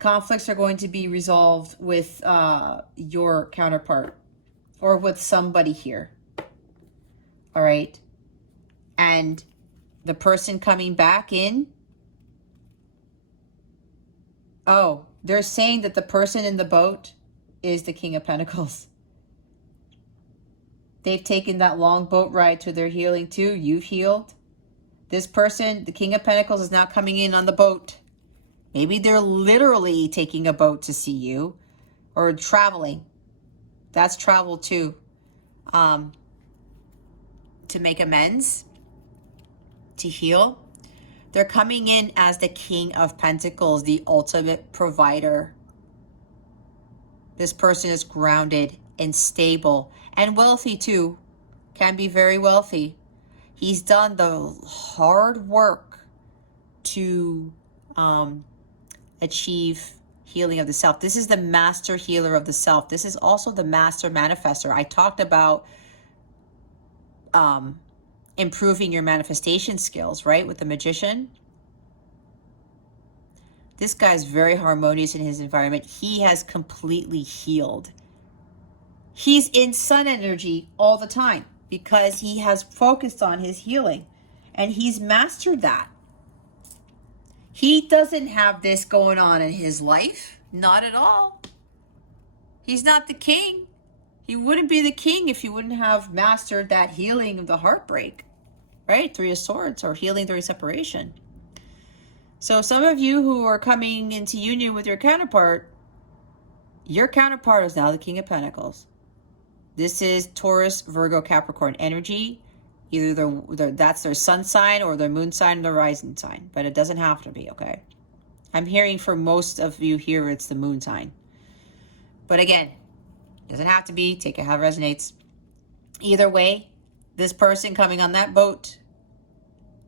conflicts are going to be resolved with your counterpart or with somebody here. All right. And the person coming back in. Oh, they're saying that the person in the boat is the King of Pentacles. They've taken that long boat ride to their healing too. You've healed. This person, the King of Pentacles, is now coming in on the boat. Maybe they're literally taking a boat to see you or traveling. That's travel too. To make amends, to heal. They're coming in as the King of Pentacles, the ultimate provider. This person is grounded and stable and wealthy too. can be very wealthy. He's done the hard work to achieve healing of the self. This is the master healer of the self. This is also the master manifester. I talked about improving your manifestation skills, right? With the magician. This guy's very harmonious in his environment. He has completely healed. He's in sun energy all the time because he has focused on his healing and he's mastered that. He doesn't have this going on in his life. Not at all. He's not the king. He wouldn't be the king if he wouldn't have mastered that healing of the heartbreak, right? Three of Swords, or healing during separation. So some of you who are coming into union with your counterpart is now the King of Pentacles. This is Taurus, Virgo, Capricorn energy. Either that's their sun sign or their moon sign or their rising sign. But it doesn't have to be, okay? I'm hearing for most of you here it's the moon sign. But again, doesn't have to be. Take it how it resonates. Either way, this person coming on that boat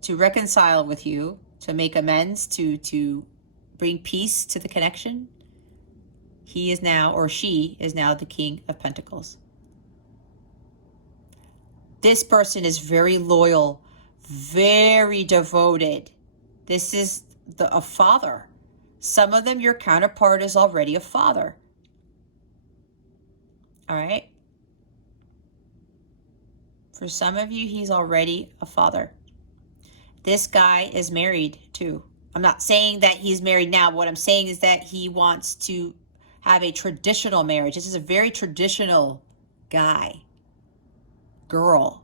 to reconcile with you, to make amends, to bring peace to the connection, he is now, or she is now, the King of Pentacles. This person is very loyal, very devoted. This is a father. Some of them, your counterpart is already a father. All right? For some of you, he's already a father. This guy is married too. I'm not saying that he's married now. What I'm saying is that he wants to have a traditional marriage. This is a very traditional guy, girl,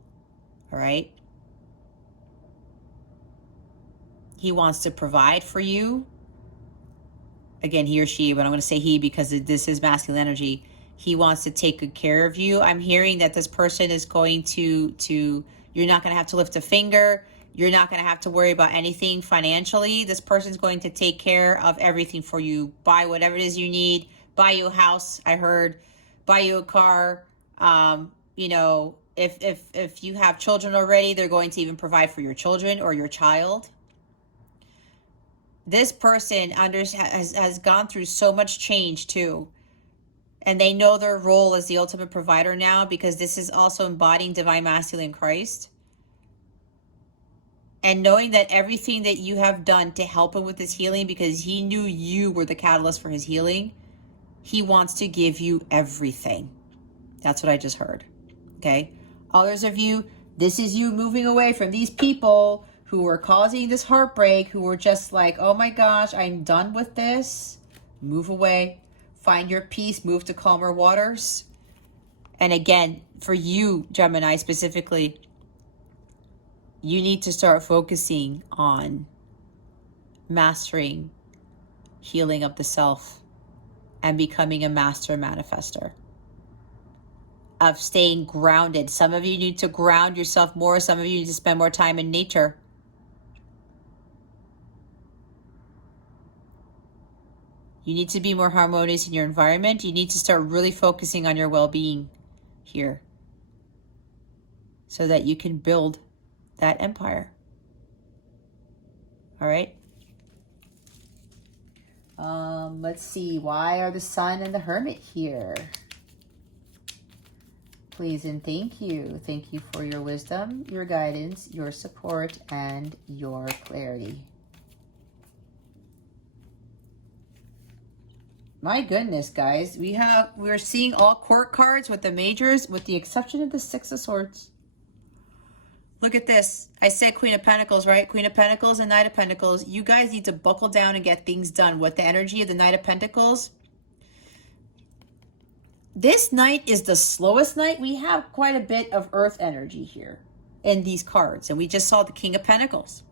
all right? He wants to provide for you. Again, he or she, but I'm going to say he because this is masculine energy. He wants to take good care of you. I'm hearing that this person is going to you're not going to have to lift a finger. You're not going to have to worry about anything financially. This person's going to take care of everything for you. Buy whatever it is you need. Buy you a house, I heard. Buy you a car. You know, if you have children already, they're going to even provide for your children or your child. This person has gone through so much change too. And they know their role as the ultimate provider now, because this is also embodying divine masculine Christ. And knowing that everything that you have done to help him with his healing, because he knew you were the catalyst for his healing, he wants to give you everything. That's what I just heard. Okay? Others of you, this is you moving away from these people who are causing this heartbreak, who are just like, oh my gosh, I'm done with this. Move away. Find your peace. Move to calmer waters. And again, for you, Gemini specifically, you need to start focusing on mastering healing of the self and becoming a master manifester, of staying grounded. Some of you need to ground yourself more. Some of you need to spend more time in nature. You need to be more harmonious in your environment. You need to start really focusing on your well-being here so that you can build that empire. All right. Let's see. Why are the Sun and the Hermit here? Please and thank you. Thank you for your wisdom, your guidance, your support, and your clarity. My goodness, guys. We're seeing all court cards with the majors, with the exception of the Six of Swords. Look at this. I said Queen of Pentacles, right? Queen of Pentacles and Knight of Pentacles. You guys need to buckle down and get things done with the energy of the Knight of Pentacles. This Knight is the slowest Knight. We have quite a bit of earth energy here in these cards. And we just saw the King of Pentacles.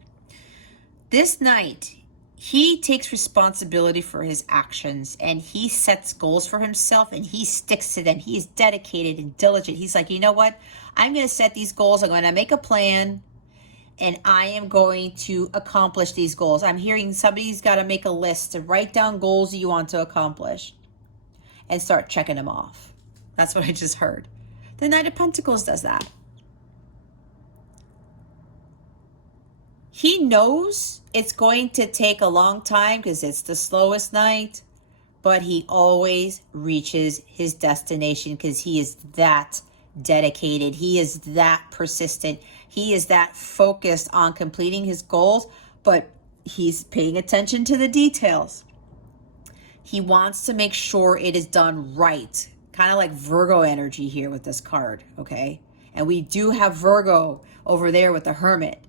This Knight, he takes responsibility for his actions, and he sets goals for himself, and he sticks to them. He is dedicated and diligent. He's like, you know what? I'm going to set these goals. I'm going to make a plan, and I am going to accomplish these goals. I'm hearing somebody's got to make a list to write down goals you want to accomplish and start checking them off. That's what I just heard. The Knight of Pentacles does that. He knows it's going to take a long time because it's the slowest night, but he always reaches his destination because he is that dedicated. He is that persistent. He is that focused on completing his goals, but he's paying attention to the details. He wants to make sure it is done right. Kind of like Virgo energy here with this card, okay? And we do have Virgo over there with the Hermit.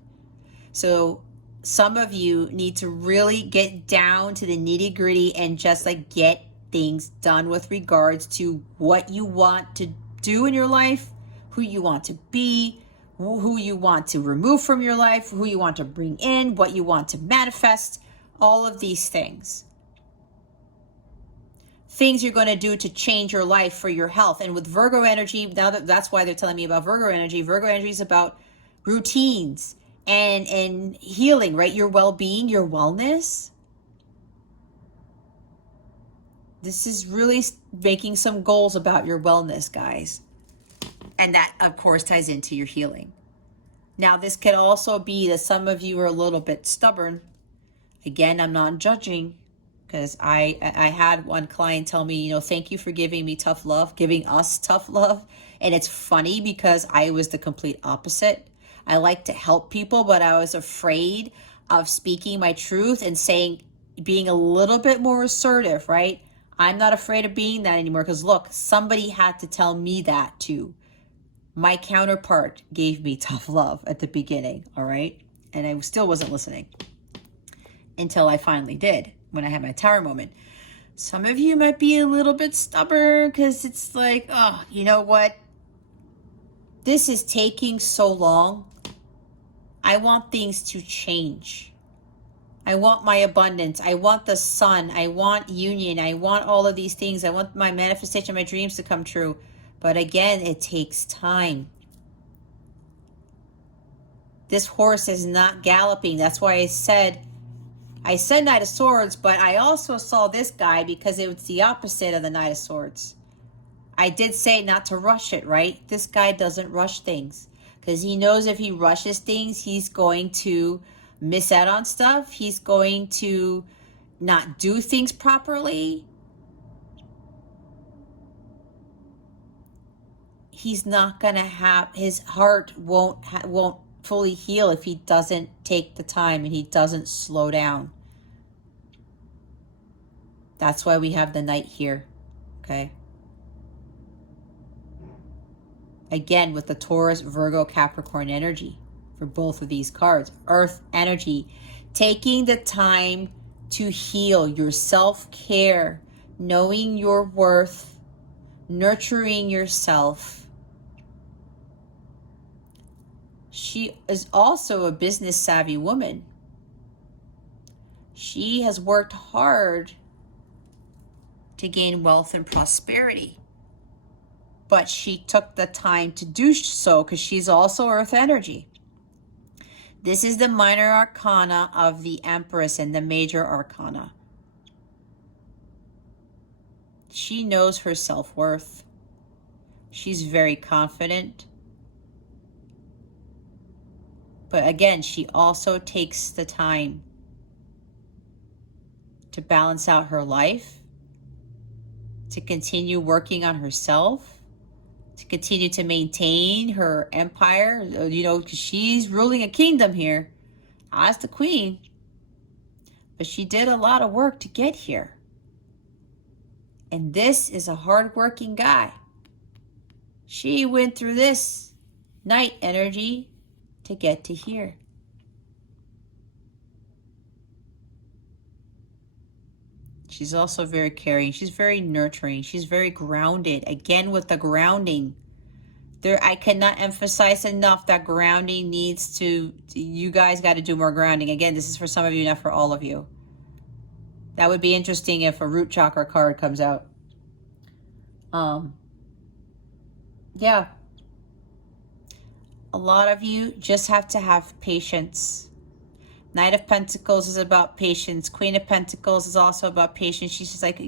So some of you need to really get down to the nitty gritty and just like get things done with regards to what you want to do in your life, who you want to be, who you want to remove from your life, who you want to bring in, what you want to manifest, all of these things. Things you're going to do to change your life for your health. And with Virgo energy, now that's why they're telling me about Virgo energy. Virgo energy is about routines and healing, right? Your well-being, your wellness. This is really making some goals about your wellness, guys. And that, of course, ties into your healing. Now, this could also be that some of you are a little bit stubborn. Again, I'm not judging, because I had one client tell me, thank you for giving me tough love, giving us tough love. And it's funny because I was the complete opposite. I like to help people, but I was afraid of speaking my truth and being a little bit more assertive, right? I'm not afraid of being that anymore because look, somebody had to tell me that too. My counterpart gave me tough love at the beginning, all right? And I still wasn't listening until I finally did when I had my tower moment. Some of you might be a little bit stubborn because it's like, oh, you know what? This is taking so long. I want things to change. I want my abundance. I want the sun. I want union. I want all of these things. I want my manifestation, my dreams to come true. But again, it takes time. This horse is not galloping. That's why I said Knight of Swords, but I also saw this guy because it was the opposite of the Knight of Swords. I did say not to rush it, right? This guy doesn't rush things because he knows if he rushes things, he's going to miss out on stuff. He's going to not do things properly. He's not going to have, his heart won't fully heal if he doesn't take the time and he doesn't slow down. That's why we have the Knight here, okay? Again, with the Taurus, Virgo, Capricorn energy for both of these cards. Earth energy, taking the time to heal, your self-care, knowing your worth, nurturing yourself. She is also a business savvy woman. She has worked hard to gain wealth and prosperity. But she took the time to do so because she's also earth energy. This is the minor arcana of the Empress and the major arcana. She knows her self-worth. She's very confident. But again, she also takes the time to balance out her life, to continue working on herself, to continue to maintain her empire, because she's ruling a kingdom here as the queen. But she did a lot of work to get here. And this is a hardworking guy. She went through this Knight energy to get to here. She's also very caring. She's very nurturing. She's very grounded. Again, with the grounding. I cannot emphasize enough that grounding needs to, you guys got to do more grounding. Again, this is for some of you, not for all of you. That would be interesting if a root chakra card comes out. Yeah. A lot of you just have to have patience. Knight of Pentacles is about patience. Queen of Pentacles is also about patience. She's just like,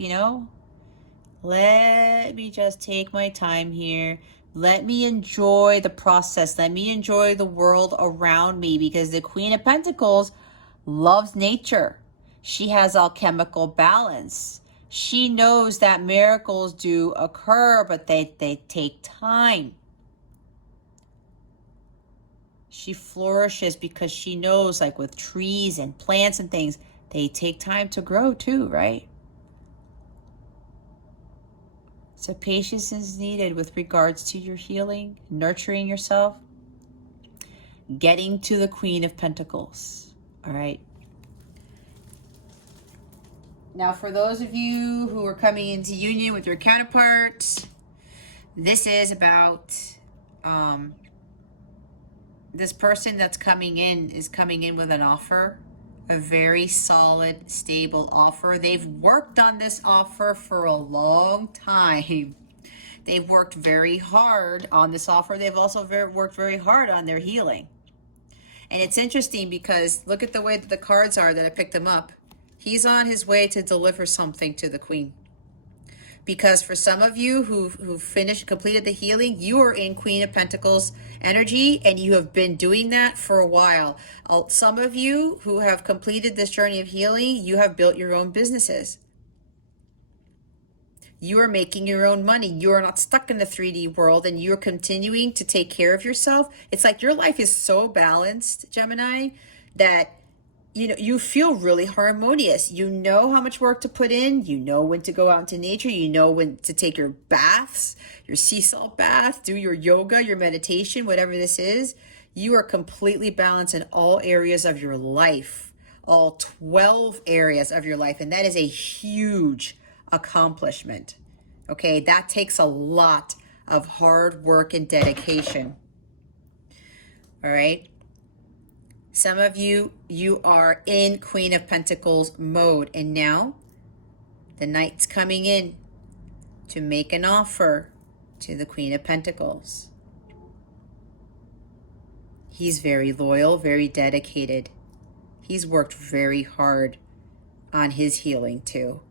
let me just take my time here. Let me enjoy the process. Let me enjoy the world around me, because the Queen of Pentacles loves nature. She has alchemical balance. She knows that miracles do occur, but they take time. She flourishes because she knows, like with trees and plants and things, they take time to grow too, right? So patience is needed with regards to your healing, nurturing yourself, getting to the Queen of Pentacles, all right? Now, for those of you who are coming into union with your counterparts, this is about this person that's coming in is coming in with an offer, a very solid, stable offer. They've worked on this offer for a long time. They've worked very hard on this offer. They've also worked very hard on their healing. And it's interesting because look at the way that the cards are that I picked them up. He's on his way to deliver something to the Queen. Because for some of you who've completed the healing, you are in Queen of Pentacles energy, and you have been doing that for a while. Some of you who have completed this journey of healing, you have built your own businesses. You are making your own money. You are not stuck in the 3D world, and you're continuing to take care of yourself. It's like your life is so balanced, Gemini, that you feel really harmonious. You know how much work to put in. You know when to go out into nature. You know when to take your baths, your sea salt bath, do your yoga, your meditation, whatever this is. You are completely balanced in all areas of your life, all 12 areas of your life. And that is a huge accomplishment. Okay, that takes a lot of hard work and dedication. All right. Some of you are in Queen of Pentacles mode, and now the Knight's coming in to make an offer to the Queen of Pentacles. He's very loyal, very dedicated. He's worked very hard on his healing too.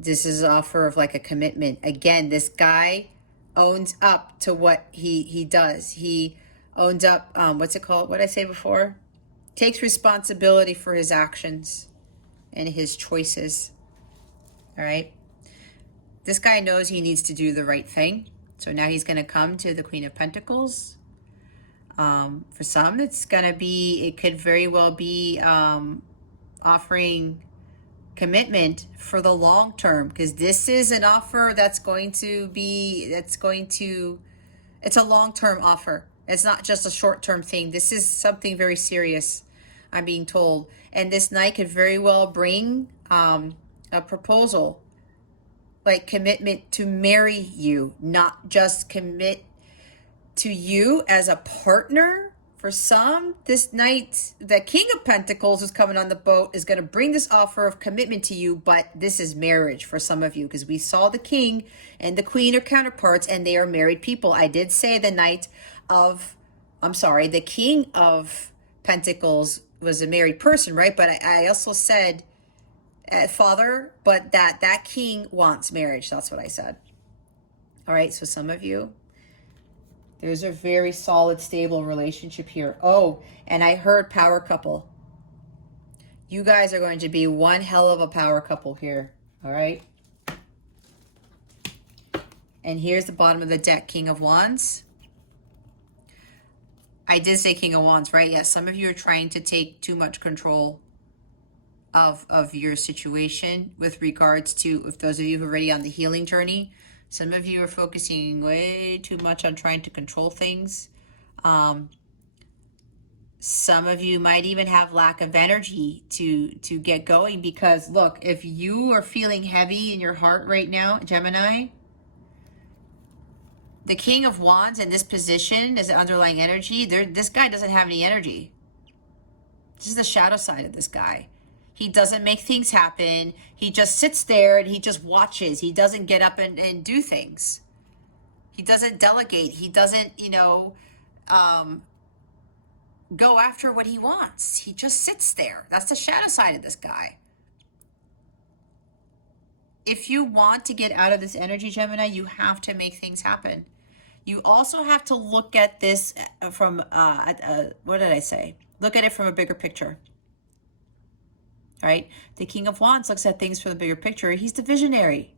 This is an offer of like a commitment. Again, this guy owns up to what he does. He owns up, what's it called? What did I say before? Takes responsibility for his actions and his choices. All right. This guy knows he needs to do the right thing. So now he's going to come to the Queen of Pentacles. For some, it could very well be offering commitment for the long term, because this is an offer it's a long-term offer. It's not just a short-term thing. This is something very serious, I'm being told. And this Knight could very well bring a proposal, like commitment to marry you, not just commit to you as a partner. For some, this Knight, the King of Pentacles who's coming on the boat, is going to bring this offer of commitment to you, but this is marriage for some of you, because we saw the King and the Queen are counterparts, and they are married people. I did say the King of Pentacles was a married person, right? But I also said father, but that King wants marriage. That's what I said. All right, so some of you, there's a very solid, stable relationship here. Oh, and I heard power couple. You guys are going to be one hell of a power couple here. All right. And here's the bottom of the deck, King of Wands. I did say King of Wands, right? Yes, some of you are trying to take too much control of your situation with regards to, if those of you who are already on the healing journey, some of you are focusing way too much on trying to control things. Some of you might even have lack of energy to get going, because look, if you are feeling heavy in your heart right now, Gemini, the King of Wands in this position as an underlying energy, this guy doesn't have any energy. This is the shadow side of this guy. He doesn't make things happen. He just sits there and he just watches. He doesn't get up and do things. He doesn't delegate. He doesn't, go after what he wants. He just sits there. That's the shadow side of this guy. if you want to get out of this energy, Gemini, you have to make things happen. You also have to look at this from, what did I say? Look at it from a bigger picture. All right? The King of Wands looks at things from the bigger picture. He's the visionary.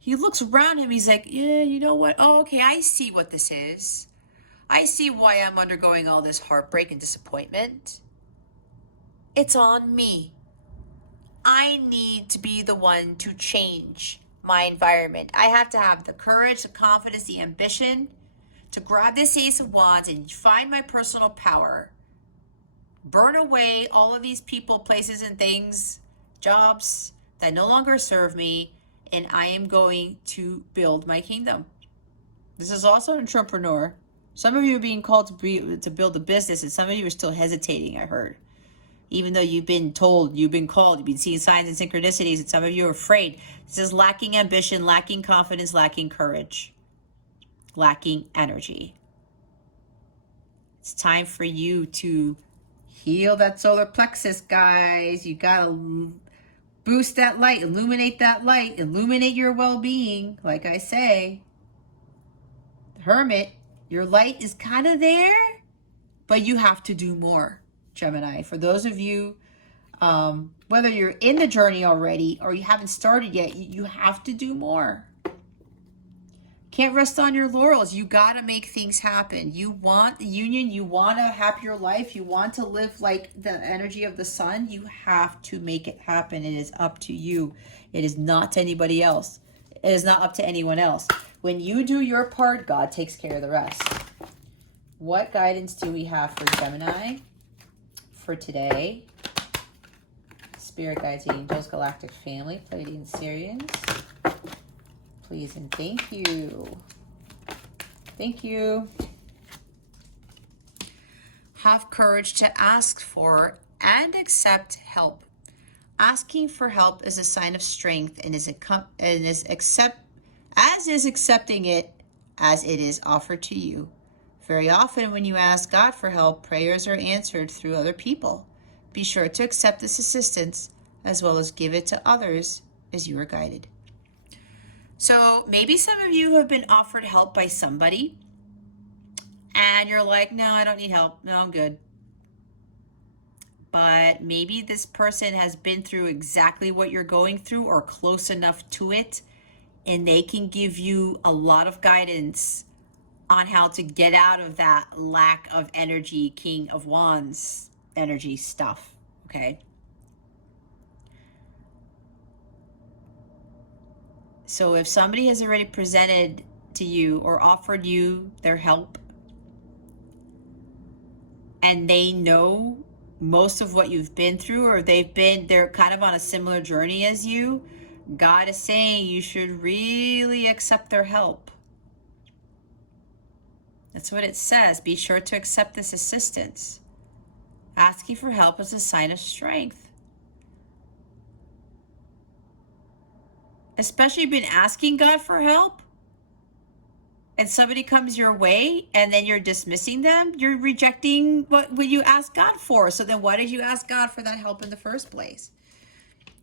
He looks around him. He's like, yeah, you know what? Oh, okay, I see what this is. I see why I'm undergoing all this heartbreak and disappointment. It's on me. I need to be the one to change my environment. I have to have the courage, the confidence, the ambition to grab this Ace of Wands and find my personal power. Burn away all of these people, places, and things, jobs that no longer serve me, and I am going to build my kingdom. This is also an entrepreneur. Some of you are being called to build a business, and some of you are still hesitating, I heard. Even though you've been told, you've been called, you've been seeing signs and synchronicities, and some of you are afraid. This is lacking ambition, lacking confidence, lacking courage, lacking energy. It's time for you to heal that solar plexus, guys. You gotta boost that light, illuminate your well-being. Like I say, Hermit, your light is kind of there, but you have to do more. Gemini, for those of you, whether you're in the journey already or you haven't started yet, you have to do more. Can't rest on your laurels. You got to make things happen. You want the union. You want a happier life. You want to live like the energy of the sun. You have to make it happen. It is up to you. It is not to anybody else. It is not up to anyone else. When you do your part, God takes care of the rest. What guidance do we have for Gemini for today? Spirit guides, angels, galactic family, Pleiadian Sirians. Please and thank you. Thank you. Have courage to ask for and accept help. Asking for help is a sign of strength and is accepting it as it is offered to you. Very often when you ask God for help, prayers are answered through other people. Be sure to accept this assistance as well as give it to others as you are guided. So maybe some of you have been offered help by somebody and you're like, no, I don't need help. No, I'm good. But maybe this person has been through exactly what you're going through or close enough to it, and they can give you a lot of guidance on how to get out of that lack of energy, King of Wands energy stuff, okay? So if somebody has already presented to you or offered you their help and they know most of what you've been through, or they're kind of on a similar journey as you, God is saying you should really accept their help. That's what it says. Be sure to accept this assistance. Asking for help is a sign of strength. Especially if you've been asking God for help and somebody comes your way and then you're dismissing them, you're rejecting what you asked God for. So then why did you ask God for that help in the first place?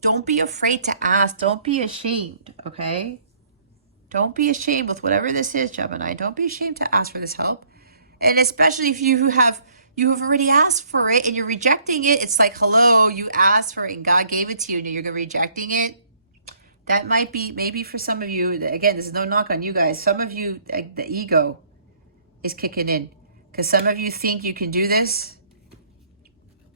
Don't be afraid to ask. Don't be ashamed, okay? Don't be ashamed with whatever this is, Gemini. Don't be ashamed to ask for this help. And especially if you have already asked for it and you're rejecting it, it's like, hello, you asked for it and God gave it to you and you're rejecting it. That might be, maybe for some of you, again, this is no knock on you guys. Some of you, the ego is kicking in because some of you think you can do this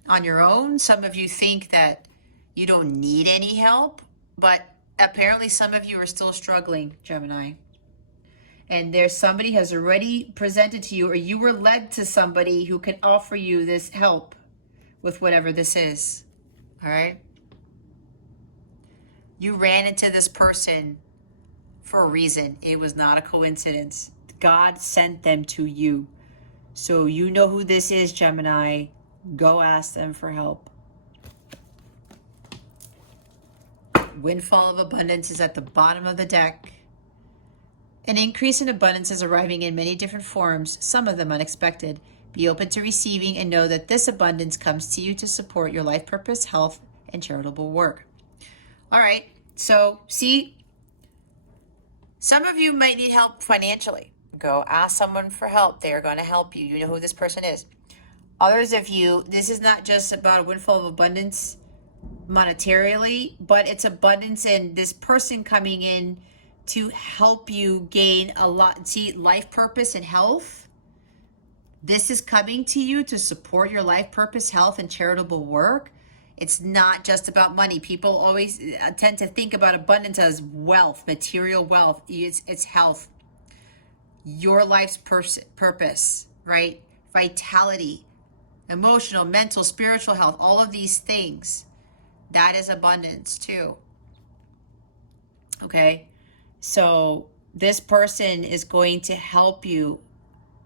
on your own. Some of you think that you don't need any help, but apparently some of you are still struggling, Gemini. And there's somebody has already presented to you, or you were led to somebody who can offer you this help with whatever this is. All right? You ran into this person for a reason. It was not a coincidence. God sent them to you. So you know who this is, Gemini. Go ask them for help. Windfall of abundance is at the bottom of the deck. An increase in abundance is arriving in many different forms, some of them unexpected. Be open to receiving and know that this abundance comes to you to support your life purpose, health, and charitable work. All right. So see, some of you might need help financially. Go ask someone for help. They are going to help you. You know who this person is. Others of you, this is not just about a windfall of abundance monetarily, but it's abundance in this person coming in to help you gain a lot. See, life purpose and health. This is coming to you to support your life purpose, health, and charitable work. It's not just about money. People always tend to think about abundance as wealth, material wealth. It's health, your life's purpose, right? Vitality, emotional, mental, spiritual health, all of these things. That is abundance too. Okay? So this person is going to help you,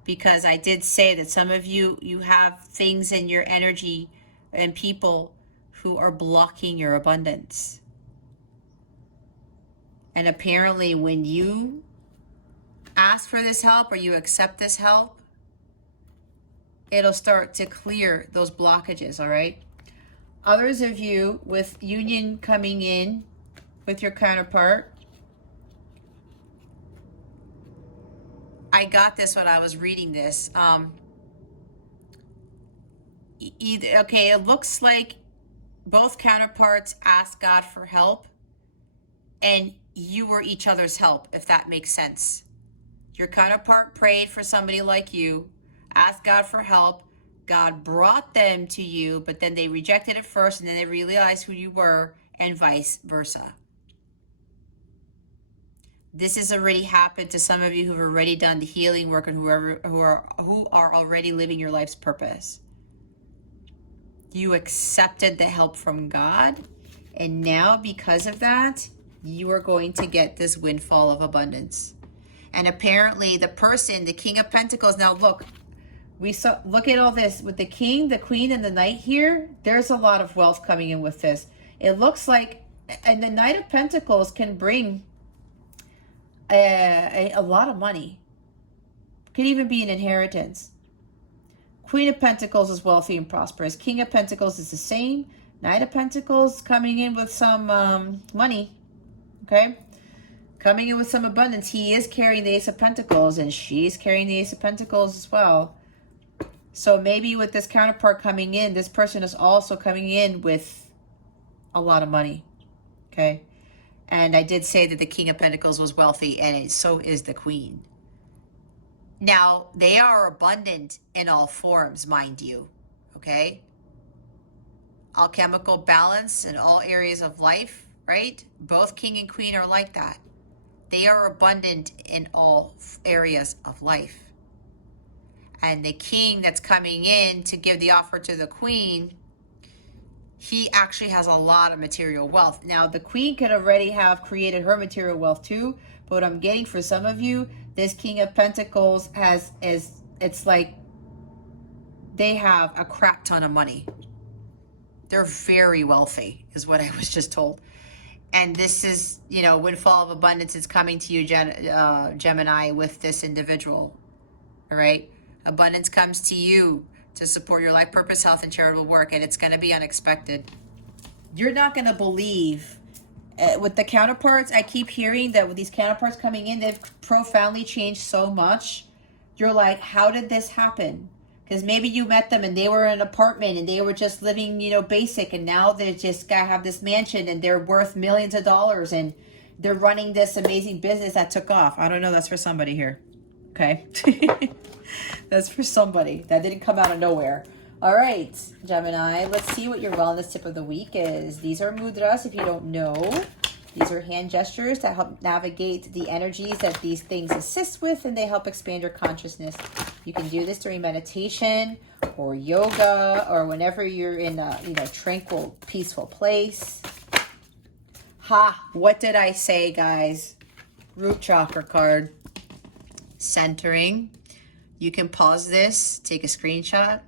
because I did say that some of you, you have things in your energy and people who are blocking your abundance. And apparently when you ask for this help or you accept this help, it'll start to clear those blockages, all right? Others of you with union coming in with your counterpart, I got this when I was reading this. Okay, it looks like both counterparts asked God for help, and you were each other's help, if that makes sense. Your counterpart prayed for somebody like you, asked God for help. God brought them to you, but then they rejected it first, and then they realized who you were, and vice versa. This has already happened to some of you who've already done the healing work and who are already living your life's purpose. You accepted the help from God, and now because of that, you are going to get this windfall of abundance. And apparently the person, the King of Pentacles, now look at all this with the King, the Queen, and the Knight here. There's a lot of wealth coming in with this. It looks like, and the Knight of Pentacles can bring a lot of money. Could even be an inheritance. Queen of Pentacles is wealthy and prosperous. King of Pentacles is the same. Knight of Pentacles coming in with some money. Okay? Coming in with some abundance. He is carrying the Ace of Pentacles, and she's carrying the Ace of Pentacles as well. So maybe with this counterpart coming in, this person is also coming in with a lot of money. Okay? And I did say that the King of Pentacles was wealthy, and so is the Queen. Now, they are abundant in all forms, mind you, okay? Alchemical balance in all areas of life, right? Both King and Queen are like that. They are abundant in all areas of life. And the King that's coming in to give the offer to the Queen, he actually has a lot of material wealth. Now, the Queen could already have created her material wealth too, but what I'm getting for some of you, this King of Pentacles it's like they have a crap ton of money. They're very wealthy, is what I was just told. And this is, you know, windfall of abundance is coming to you, Gemini, with this individual. All right? Abundance comes to you to support your life purpose, health, and charitable work, and it's going to be unexpected. You're not going to believe. With the counterparts, I keep hearing that with these counterparts coming in, they've profoundly changed so much. You're like, how did this happen? Because maybe you met them and they were in an apartment and they were just living, you know, basic, and now they just have this mansion and they're worth millions of dollars and they're running this amazing business that took off. I don't know, that's for somebody here. Okay? That's for somebody. That didn't come out of nowhere. All right, Gemini, let's see what your wellness tip of the week is. These are mudras, if you don't know. These are hand gestures that help navigate the energies that these things assist with, and they help expand your consciousness. You can do this during meditation or yoga or whenever you're in a, you know, tranquil, peaceful place. Ha! What did I say, guys? Root chakra card. Centering. You can pause this, take a screenshot.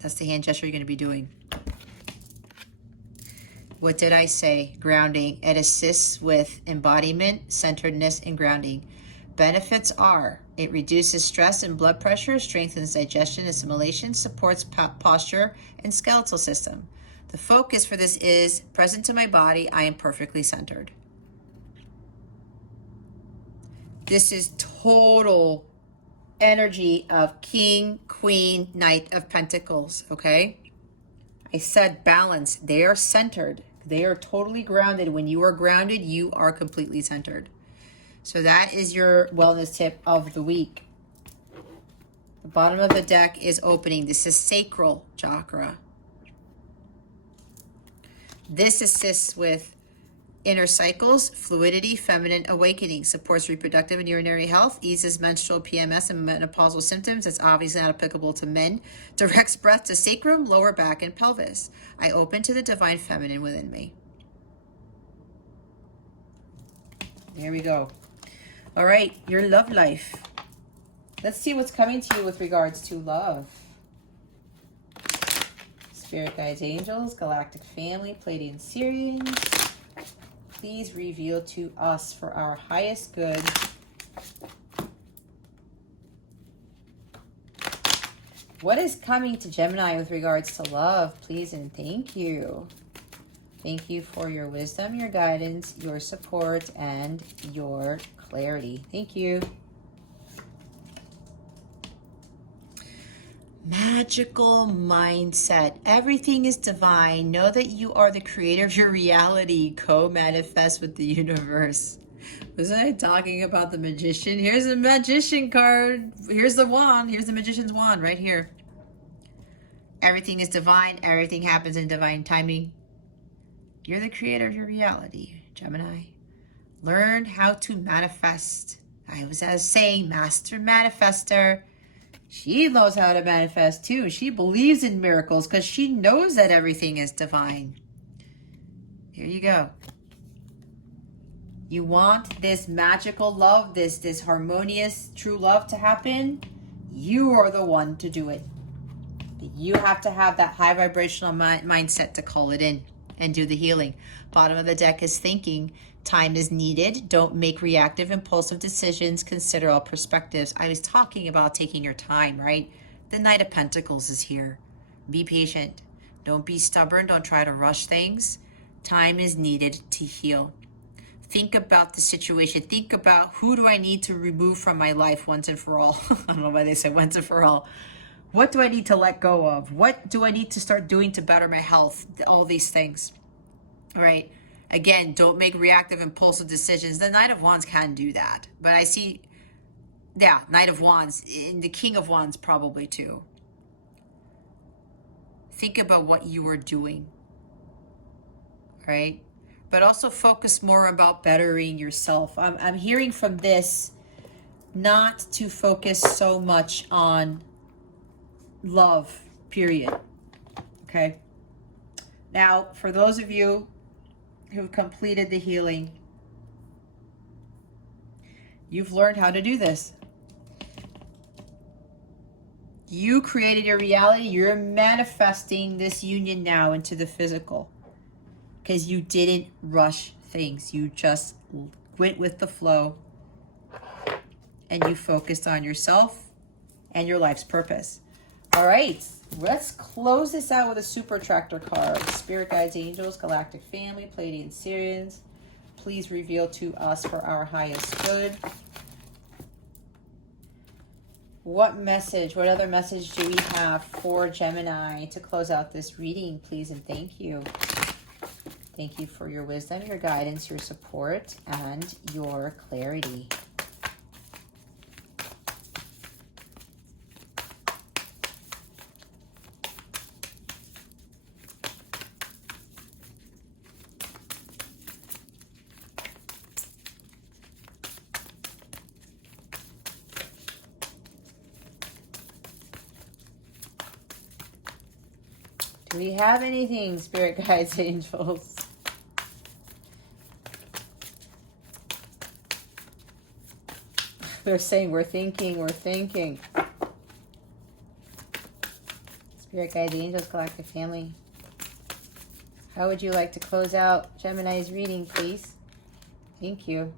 That's the hand gesture you're going to be doing. What did I say? Grounding. It assists with embodiment, centeredness, and grounding. Benefits are: it reduces stress and blood pressure, strengthens digestion, assimilation, supports posture and skeletal system. The focus for this is present to my body. I am perfectly centered. This is total energy of King, Queen, Knight of Pentacles, okay? I said balance. They are centered. They are totally grounded. When you are grounded, you are completely centered. So that is your wellness tip of the week. The bottom of the deck is opening. This is sacral chakra. This assists with inner cycles, fluidity, feminine awakening, supports reproductive and urinary health, eases menstrual PMS and menopausal symptoms. It's obviously not applicable to men. Directs breath to sacrum, lower back, and pelvis. I open to the divine feminine within me. There we go. All right, your love life. Let's see what's coming to you with regards to love. Spirit guides, angels, galactic family, Pleiadian Sirians. Please reveal to us for our highest good. What is coming to Gemini with regards to love, please and thank you. Thank you for your wisdom, your guidance, your support, and your clarity. Thank you. Magical mindset. Everything is divine. Know that you are the creator of your reality. Co-manifest with the universe. Wasn't I talking about the magician? Here's the magician card. Here's the wand. Here's the magician's wand right here. Everything is divine. Everything happens in divine timing. You're the creator of your reality, Gemini. Learn how to manifest. I was saying, master manifester. She knows how to manifest too. She believes in miracles because she knows that everything is divine. Here you go. You want this magical love, this harmonious, true love to happen? You are the one to do it. You have to have that high vibrational mindset to call it in and do the healing. Bottom of the deck is thinking. Time is needed. Don't make reactive, impulsive decisions. Consider all perspectives. I was talking about taking your time, right? The Knight of Pentacles is here. Be patient. Don't be stubborn. Don't try to rush things. Time is needed to heal. Think about the situation. Think about, who do I need to remove from my life once and for all? I don't know why they say once and for all. What do I need to let go of? What do I need to start doing to better my health? All these things. All right. Again, don't make reactive, impulsive decisions. The Knight of Wands can do that. But I see, yeah, Knight of Wands, and the King of Wands probably too. Think about what you are doing, right? But also focus more about bettering yourself. I'm hearing from this not to focus so much on love, period. Okay? Now, for those of you who've completed the healing, you've learned how to do this. You created your reality. You're manifesting this union now into the physical because you didn't rush things. You just went with the flow and you focused on yourself and your life's purpose. All right, let's close this out with a super attractor card. Spirit guides, angels, galactic family, Pleiadian Sirians. Please reveal to us for our highest good. What message, what other message do we have for Gemini to close out this reading, please and thank you. Thank you for your wisdom, your guidance, your support, and your clarity. Do we have anything, spirit guides, angels? They're saying we're thinking, we're thinking. Spirit guides, angels, galactic family. How would you like to close out Gemini's reading, please? Thank you.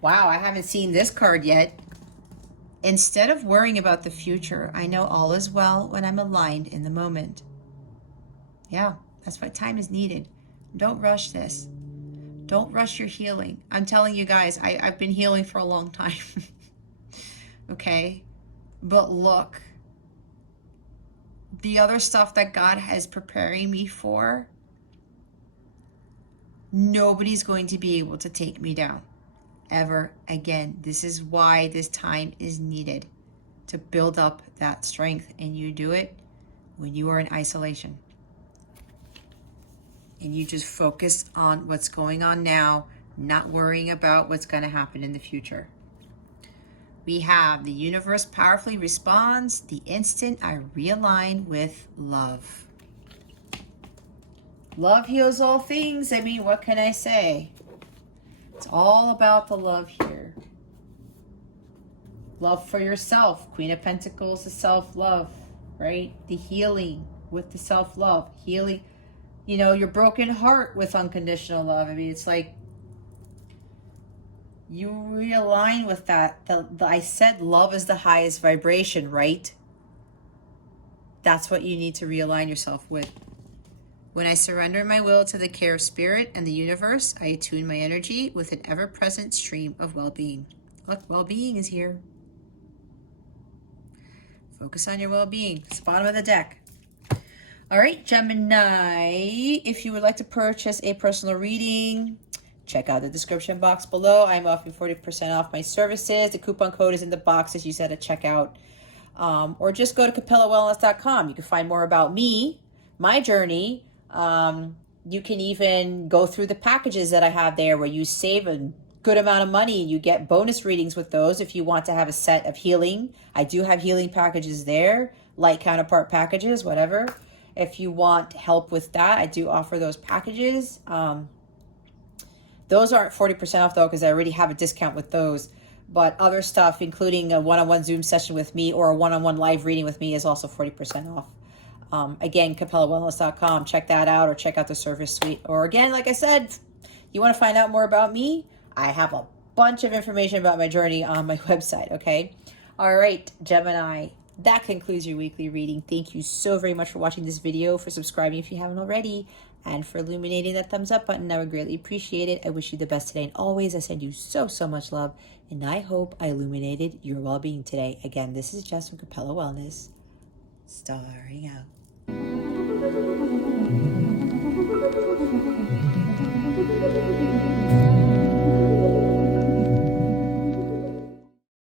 Wow, I haven't seen this card yet. Instead of worrying about the future, I know all is well when I'm aligned in the moment. Yeah, that's why time is needed. Don't rush this. Don't rush your healing. I'm telling you guys, I've been healing for a long time. Okay? But look, the other stuff that God is preparing me for, nobody's going to be able to take me down ever again. This is why this time is needed, to build up that strength. And you do it when you are in isolation. And you just focus on what's going on now, not worrying about what's going to happen in the future. We have the universe powerfully responds the instant I realign with love. Love heals all things. I mean, what can I say? It's all about the love here. Love for yourself. Queen of Pentacles is self-love, right? The healing with the self-love. Healing, you know, your broken heart with unconditional love. I mean, it's like you realign with that. I said love is the highest vibration, right? That's what you need to realign yourself with. When I surrender my will to the care of spirit and the universe, I attune my energy with an ever-present stream of well-being. Look, well-being is here. Focus on your well-being. It's the bottom of the deck. All right, Gemini, if you would like to purchase a personal reading, check out the description box below. I'm offering 40% off my services. The coupon code is in the box as you said at checkout. Or just go to CapellaWellness.com. You can find more about me, my journey. You can even go through the packages that I have there where you save a good amount of money and you get bonus readings with those if you want to have a set of healing. I do have healing packages there, light counterpart packages, whatever. If you want help with that, I do offer those packages. Those aren't 40% off though, because I already have a discount with those. But other stuff, including a one-on-one Zoom session with me or a one-on-one live reading with me, is also 40% off. Again, CapellaWellness.com. Check that out, or check out the service suite. Or again, like I said, you want to find out more about me? I have a bunch of information about my journey on my website, okay? All right, Gemini, that concludes your weekly reading. Thank you so very much for watching this video, for subscribing if you haven't already, and for illuminating that thumbs up button. I would greatly appreciate it. I wish you the best today, and always I send you so, so much love, and I hope I illuminated your well-being today. Again, this is Jess from Capella Wellness, starring out.